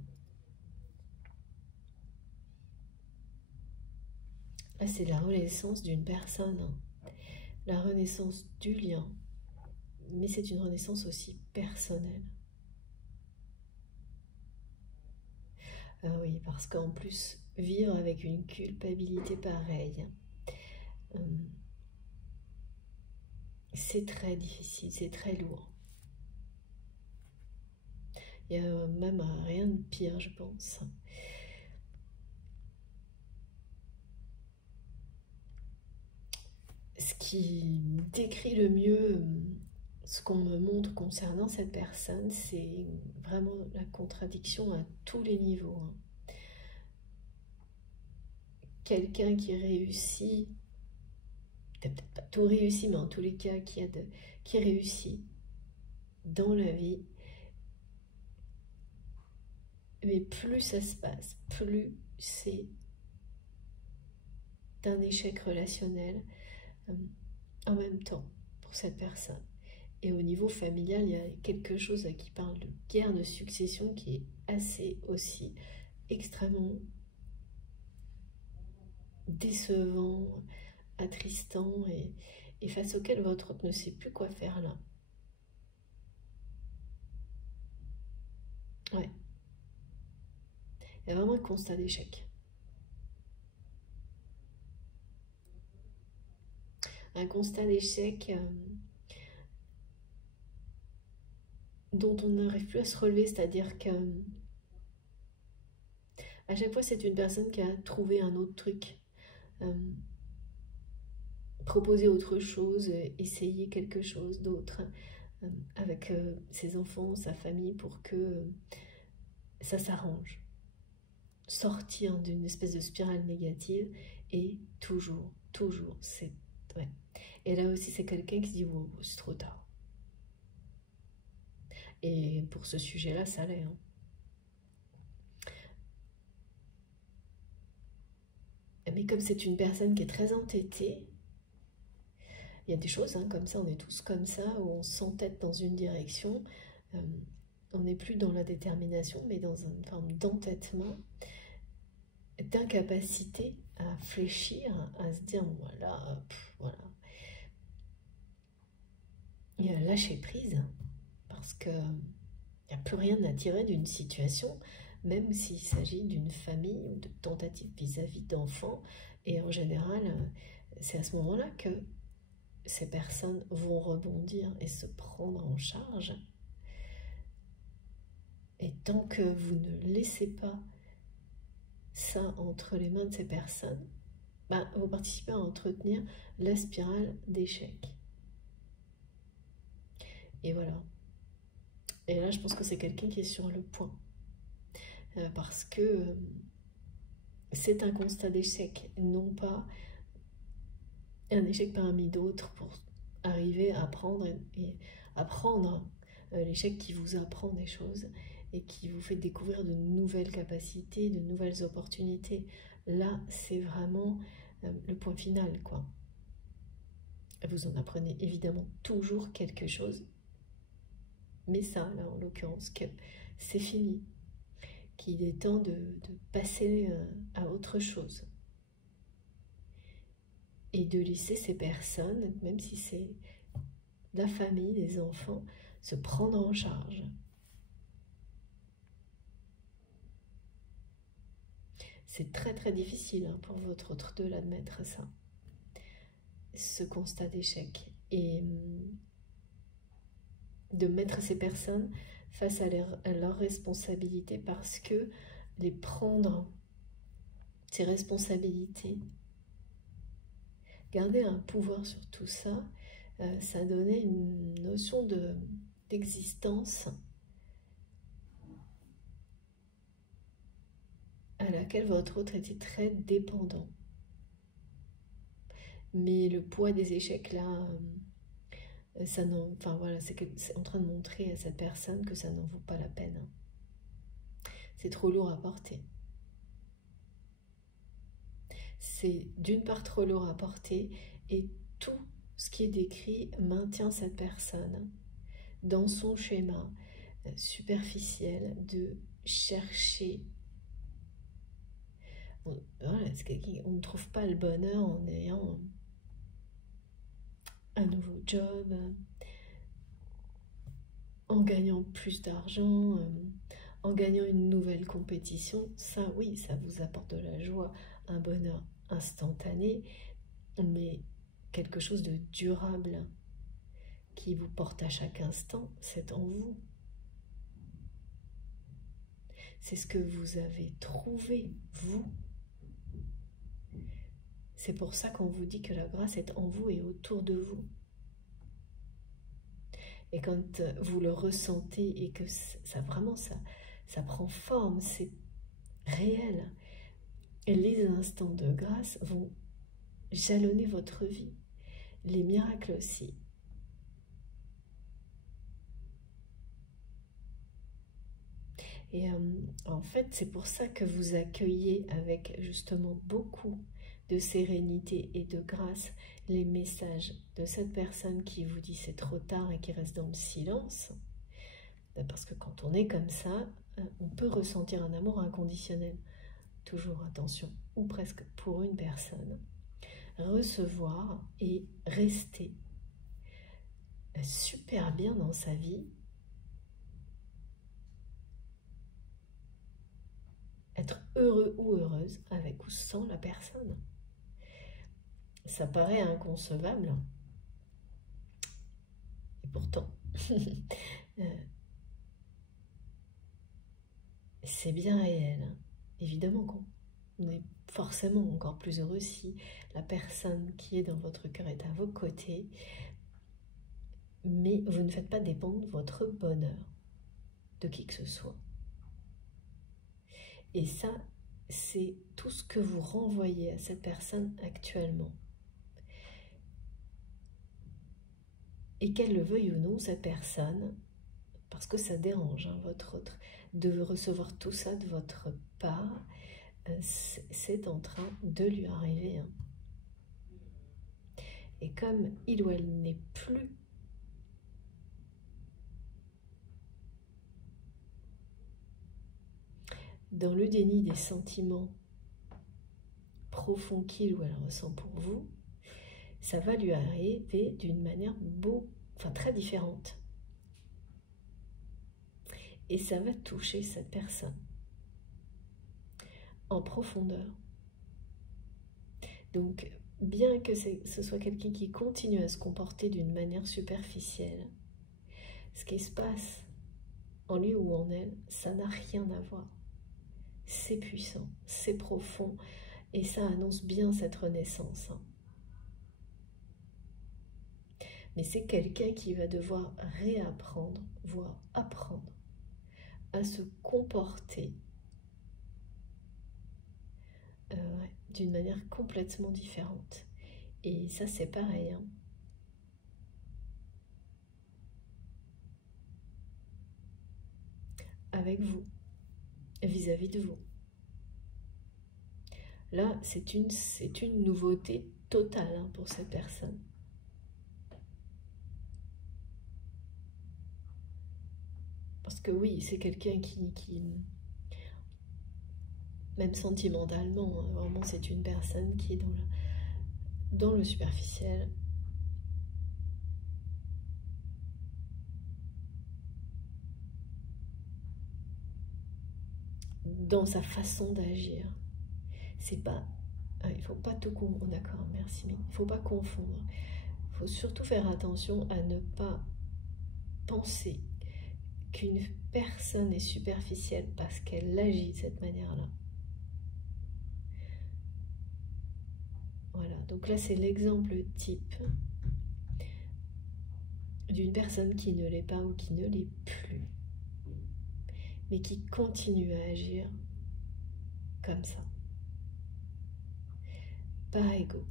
Là, c'est la renaissance d'une personne, hein, la renaissance du lien, mais c'est une renaissance aussi personnelle. Oui, parce qu'en plus, vivre avec une culpabilité pareille, euh, c'est très difficile, c'est très lourd. Il y a même rien de pire, je pense. Ce qui décrit le mieux ce qu'on me montre concernant cette personne, c'est vraiment la contradiction à tous les niveaux. Quelqu'un qui réussit, peut-être pas tout réussi, mais en tous les cas qui réussit dans la vie, mais plus ça se passe, plus c'est un échec relationnel en même temps pour cette personne. Et au niveau familial, il y a quelque chose qui parle de guerre de succession qui est assez aussi extrêmement décevant, attristant et face auquel votre autre ne sait plus quoi faire là. Ouais, il y a vraiment un constat d'échec. Un constat d'échec dont on n'arrive plus à se relever, c'est-à-dire que à chaque fois c'est une personne qui a trouvé un autre truc, euh, proposé autre chose, essayer quelque chose d'autre avec ses enfants, sa famille pour que ça s'arrange. Sortir d'une espèce de spirale négative et toujours, c'est... Ouais. Et là aussi c'est quelqu'un qui se dit wow, c'est trop tard. Et pour ce sujet-là, ça l'est. Hein. Mais comme c'est une personne qui est très entêtée, il y a des choses hein, comme ça, on est tous comme ça, où on s'entête dans une direction, euh, on n'est plus dans la détermination, mais dans une forme d'entêtement, d'incapacité à fléchir, à se dire, voilà, voilà. Et à lâcher prise, parce qu'il n'y a plus rien à tirer d'une situation, même s'il s'agit d'une famille ou de tentatives vis-à-vis d'enfants. Et en général, c'est à ce moment-là que ces personnes vont rebondir et se prendre en charge. Et tant que vous ne laissez pas ça entre les mains de ces personnes, ben, vous participez à entretenir la spirale d'échec. Et voilà. Et là, je pense que c'est quelqu'un qui est sur le point. Parce que c'est un constat d'échec, non pas un échec parmi d'autres pour arriver à apprendre et apprendre l'échec qui vous apprend des choses et qui vous fait découvrir de nouvelles capacités, de nouvelles opportunités. Là, c'est vraiment le point final, quoi. Vous en apprenez évidemment toujours quelque chose, mais ça, là, en l'occurrence, que c'est fini, qu'il est temps de passer à autre chose. Et de laisser ces personnes, même si c'est la famille, les enfants, se prendre en charge. C'est très très difficile hein, pour votre autre de l'admettre ça, ce constat d'échec. Et de mettre ces personnes face à leurs responsabilités parce que les prendre, ces responsabilités, garder un pouvoir sur tout ça, ça donnait une notion d'existence à laquelle votre autre était très dépendant. Mais le poids des échecs là, ça n'en, enfin voilà, c'est en train de montrer à cette personne que ça n'en vaut pas la peine. C'est trop lourd à porter. C'est d'une part trop lourd à porter et tout ce qui est décrit maintient cette personne dans son schéma superficiel de chercher. Voilà, on ne trouve pas le bonheur en ayant un nouveau job, en gagnant plus d'argent, en gagnant une nouvelle compétition, ça oui, ça vous apporte de la joie, un bonheur instantané, mais quelque chose de durable qui vous porte à chaque instant, c'est en vous. C'est ce que vous avez trouvé, vous. C'est pour ça qu'on vous dit que la grâce est en vous et autour de vous. Et quand vous le ressentez et que ça vraiment, ça prend forme, c'est réel, et les instants de grâce vont jalonner votre vie, les miracles aussi. Et en fait, c'est pour ça que vous accueillez avec justement beaucoup de sérénité et de grâce les messages de cette personne qui vous dit c'est trop tard et qui reste dans le silence. Parce que quand on est comme ça, on peut ressentir un amour inconditionnel. Toujours, attention, ou presque pour une personne. Recevoir et rester super bien dans sa vie. Être heureux ou heureuse avec ou sans la personne. Ça paraît inconcevable. Et pourtant, c'est bien réel. Évidemment qu'on est forcément encore plus heureux si la personne qui est dans votre cœur est à vos côtés. Mais vous ne faites pas dépendre votre bonheur de qui que ce soit. Et ça, c'est tout ce que vous renvoyez à cette personne actuellement. Et qu'elle le veuille ou non, cette personne, parce que ça dérange votre autre, de recevoir tout ça de votre part, c'est en train de lui arriver. Et comme il ou elle n'est plus dans le déni des sentiments profonds qu'il ou elle ressent pour vous, ça va lui arriver d'une manière très différente. Et ça va toucher cette personne en profondeur. Donc, bien que ce soit quelqu'un qui continue à se comporter d'une manière superficielle, ce qui se passe en lui ou en elle, ça n'a rien à voir. C'est puissant, c'est profond, et ça annonce bien cette renaissance. Mais c'est quelqu'un qui va devoir réapprendre, voire apprendre à se comporter d'une manière complètement différente. Et ça, c'est pareil. Avec vous, vis-à-vis de vous. Là, c'est une nouveauté totale pour cette personne. Parce que oui, c'est quelqu'un qui même sentimentalement, vraiment c'est une personne qui est dans le superficiel. Dans sa façon d'agir. C'est pas... il faut pas tout confondre, d'accord, merci, mais il faut pas confondre. Il faut surtout faire attention à ne pas penser qu'une personne est superficielle parce qu'elle agit de cette manière-là. Voilà, donc là c'est l'exemple type d'une personne qui ne l'est pas ou qui ne l'est plus, mais qui continue à agir comme ça, par ego.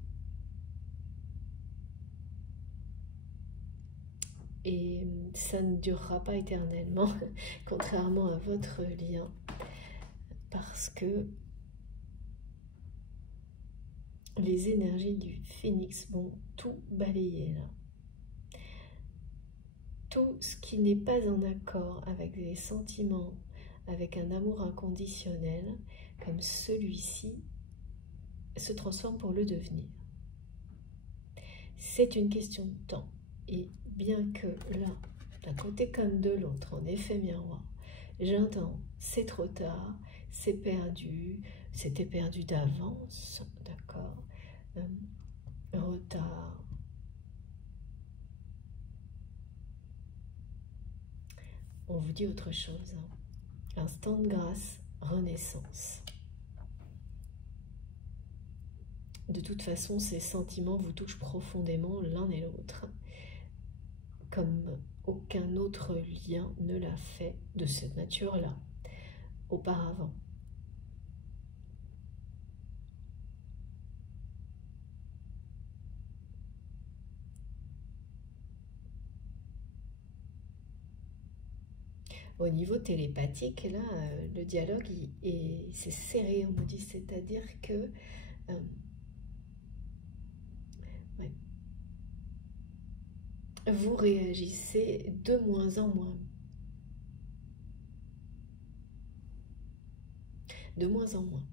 Et ça ne durera pas éternellement, contrairement à votre lien, parce que les énergies du phénix vont tout balayer là. Tout ce qui n'est pas en accord avec les sentiments, avec un amour inconditionnel, comme celui-ci, se transforme pour le devenir. C'est une question de temps. Et bien que là, d'un côté comme de l'autre, en effet miroir, j'entends, c'est trop tard, c'est perdu, c'était perdu d'avance, d'accord, retard. On vous dit autre chose, hein. Instant de grâce, renaissance. De toute façon, ces sentiments vous touchent profondément l'un et l'autre, comme aucun autre lien ne l'a fait de cette nature-là auparavant. Au niveau télépathique, là, le dialogue c'est serré, on me dit, c'est-à-dire que ouais, vous réagissez de moins en moins. De moins en moins.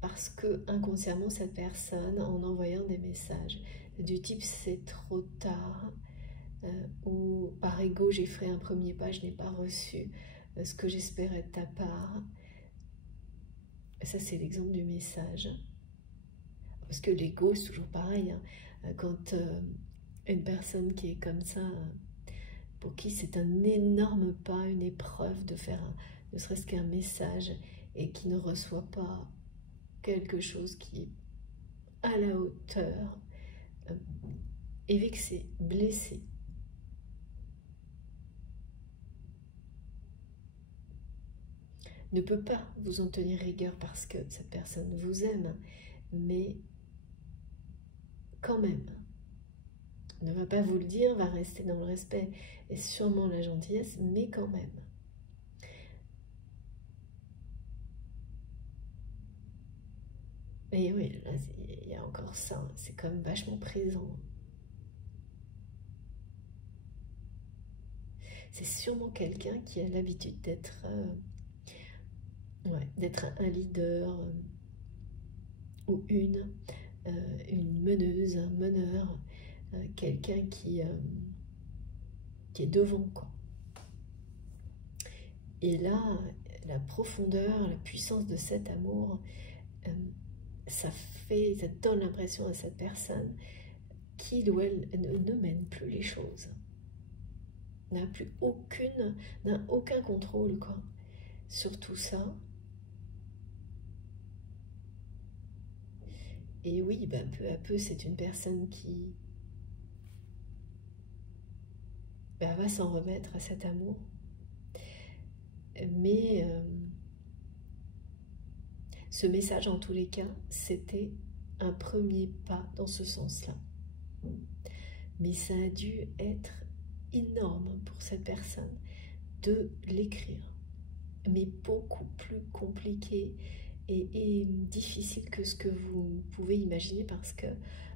Parce que inconsciemment, cette personne, en envoyant des messages du type c'est trop tard, ou par ego j'ai fait un premier pas, je n'ai pas reçu ce que j'espérais de ta part. Ça c'est l'exemple du message. Parce que l'ego c'est toujours pareil, hein. Quand une personne qui est comme ça, pour qui c'est un énorme pas, une épreuve de faire ne serait-ce qu'un message et qui ne reçoit pas quelque chose qui est à la hauteur, est vexé, blessé. Ne peut pas vous en tenir rigueur parce que cette personne vous aime, mais quand même, ne va pas vous le dire, va rester dans le respect et sûrement la gentillesse, mais quand même. Et oui, là, il y a encore ça, c'est quand même vachement présent. C'est sûrement quelqu'un qui a l'habitude d'être un leader ou une meneuse, un meneur, quelqu'un qui est devant, quoi. Et là, la profondeur, la puissance de cet amour, ça donne l'impression à cette personne qu'il ou elle ne mène plus les choses, n'a aucun contrôle, quoi, sur tout ça. Et oui, ben, peu à peu, c'est une personne qui va s'en remettre à cet amour. Mais ce message, en tous les cas, c'était un premier pas dans ce sens-là. Mais ça a dû être énorme pour cette personne de l'écrire, mais beaucoup plus compliqué et difficile que ce que vous pouvez imaginer, parce que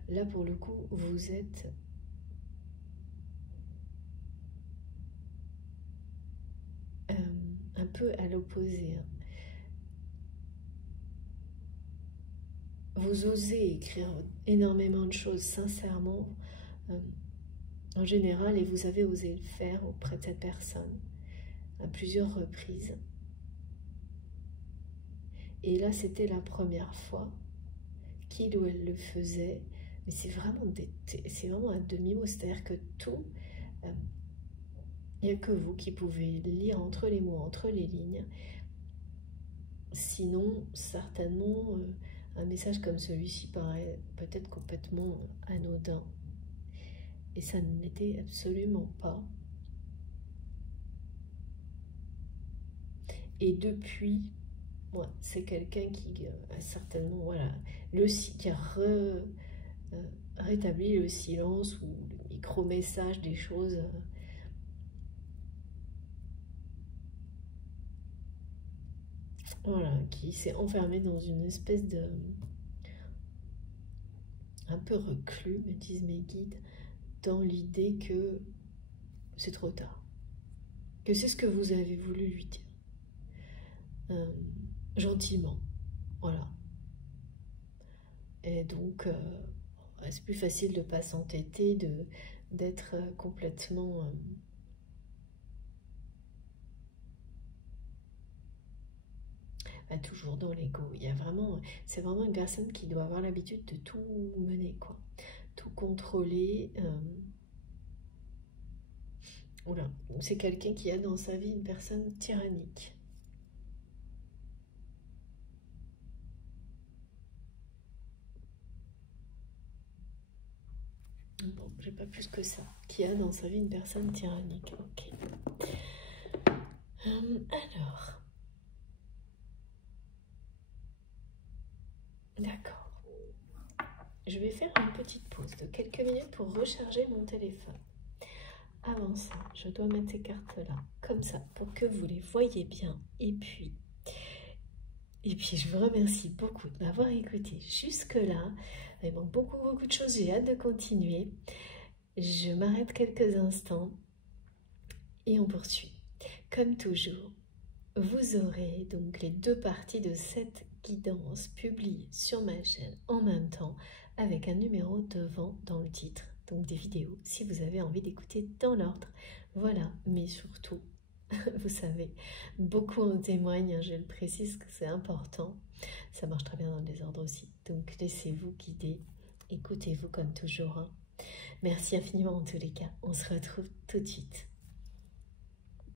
là, pour le coup, vous êtes un peu à l'opposé. Vous osez écrire énormément de choses sincèrement, en général, et vous avez osé le faire auprès de cette personne à plusieurs reprises. Et là, c'était la première fois qu'il ou elle le faisait. Mais c'est vraiment un demi-mot, c'est-à-dire que tout, il n'y a que vous qui pouvez lire entre les mots, entre les lignes. Sinon, certainement, un message comme celui-ci paraît peut-être complètement anodin. Et ça ne l'était absolument pas. Et depuis, c'est quelqu'un qui a certainement, voilà, qui a rétabli le silence ou le micro-message des choses. Voilà, qui s'est enfermé dans une espèce de... un peu reclus, me disent mes guides, dans l'idée que c'est trop tard. Que c'est ce que vous avez voulu lui dire. Gentiment, voilà. Et donc, c'est plus facile de ne pas s'entêter, d'être complètement pas toujours dans l'ego. Il y a vraiment, c'est vraiment une personne qui doit avoir l'habitude de tout mener, quoi. Tout contrôler. Oula, c'est quelqu'un qui a dans sa vie une personne tyrannique. Bon, j'ai pas plus que ça. Qui a dans sa vie une personne tyrannique. Ok. Alors. D'accord. Je vais faire une petite pause de quelques minutes pour recharger mon téléphone. Avant ça, je dois mettre ces cartes-là, comme ça, pour que vous les voyez bien. Et puis, je vous remercie beaucoup de m'avoir écouté jusque-là. Il manque beaucoup de choses, j'ai hâte de continuer. Je m'arrête quelques instants et on poursuit. Comme toujours, vous aurez donc les 2 parties de cette guidance publiées sur ma chaîne en même temps avec un numéro devant dans le titre, donc des vidéos si vous avez envie d'écouter dans l'ordre. Voilà, mais surtout, vous savez, beaucoup en témoignent, je le précise que c'est important, ça marche très bien dans le désordre aussi, donc laissez-vous guider, écoutez-vous comme toujours. Merci infiniment en tous les cas, on se retrouve tout de suite.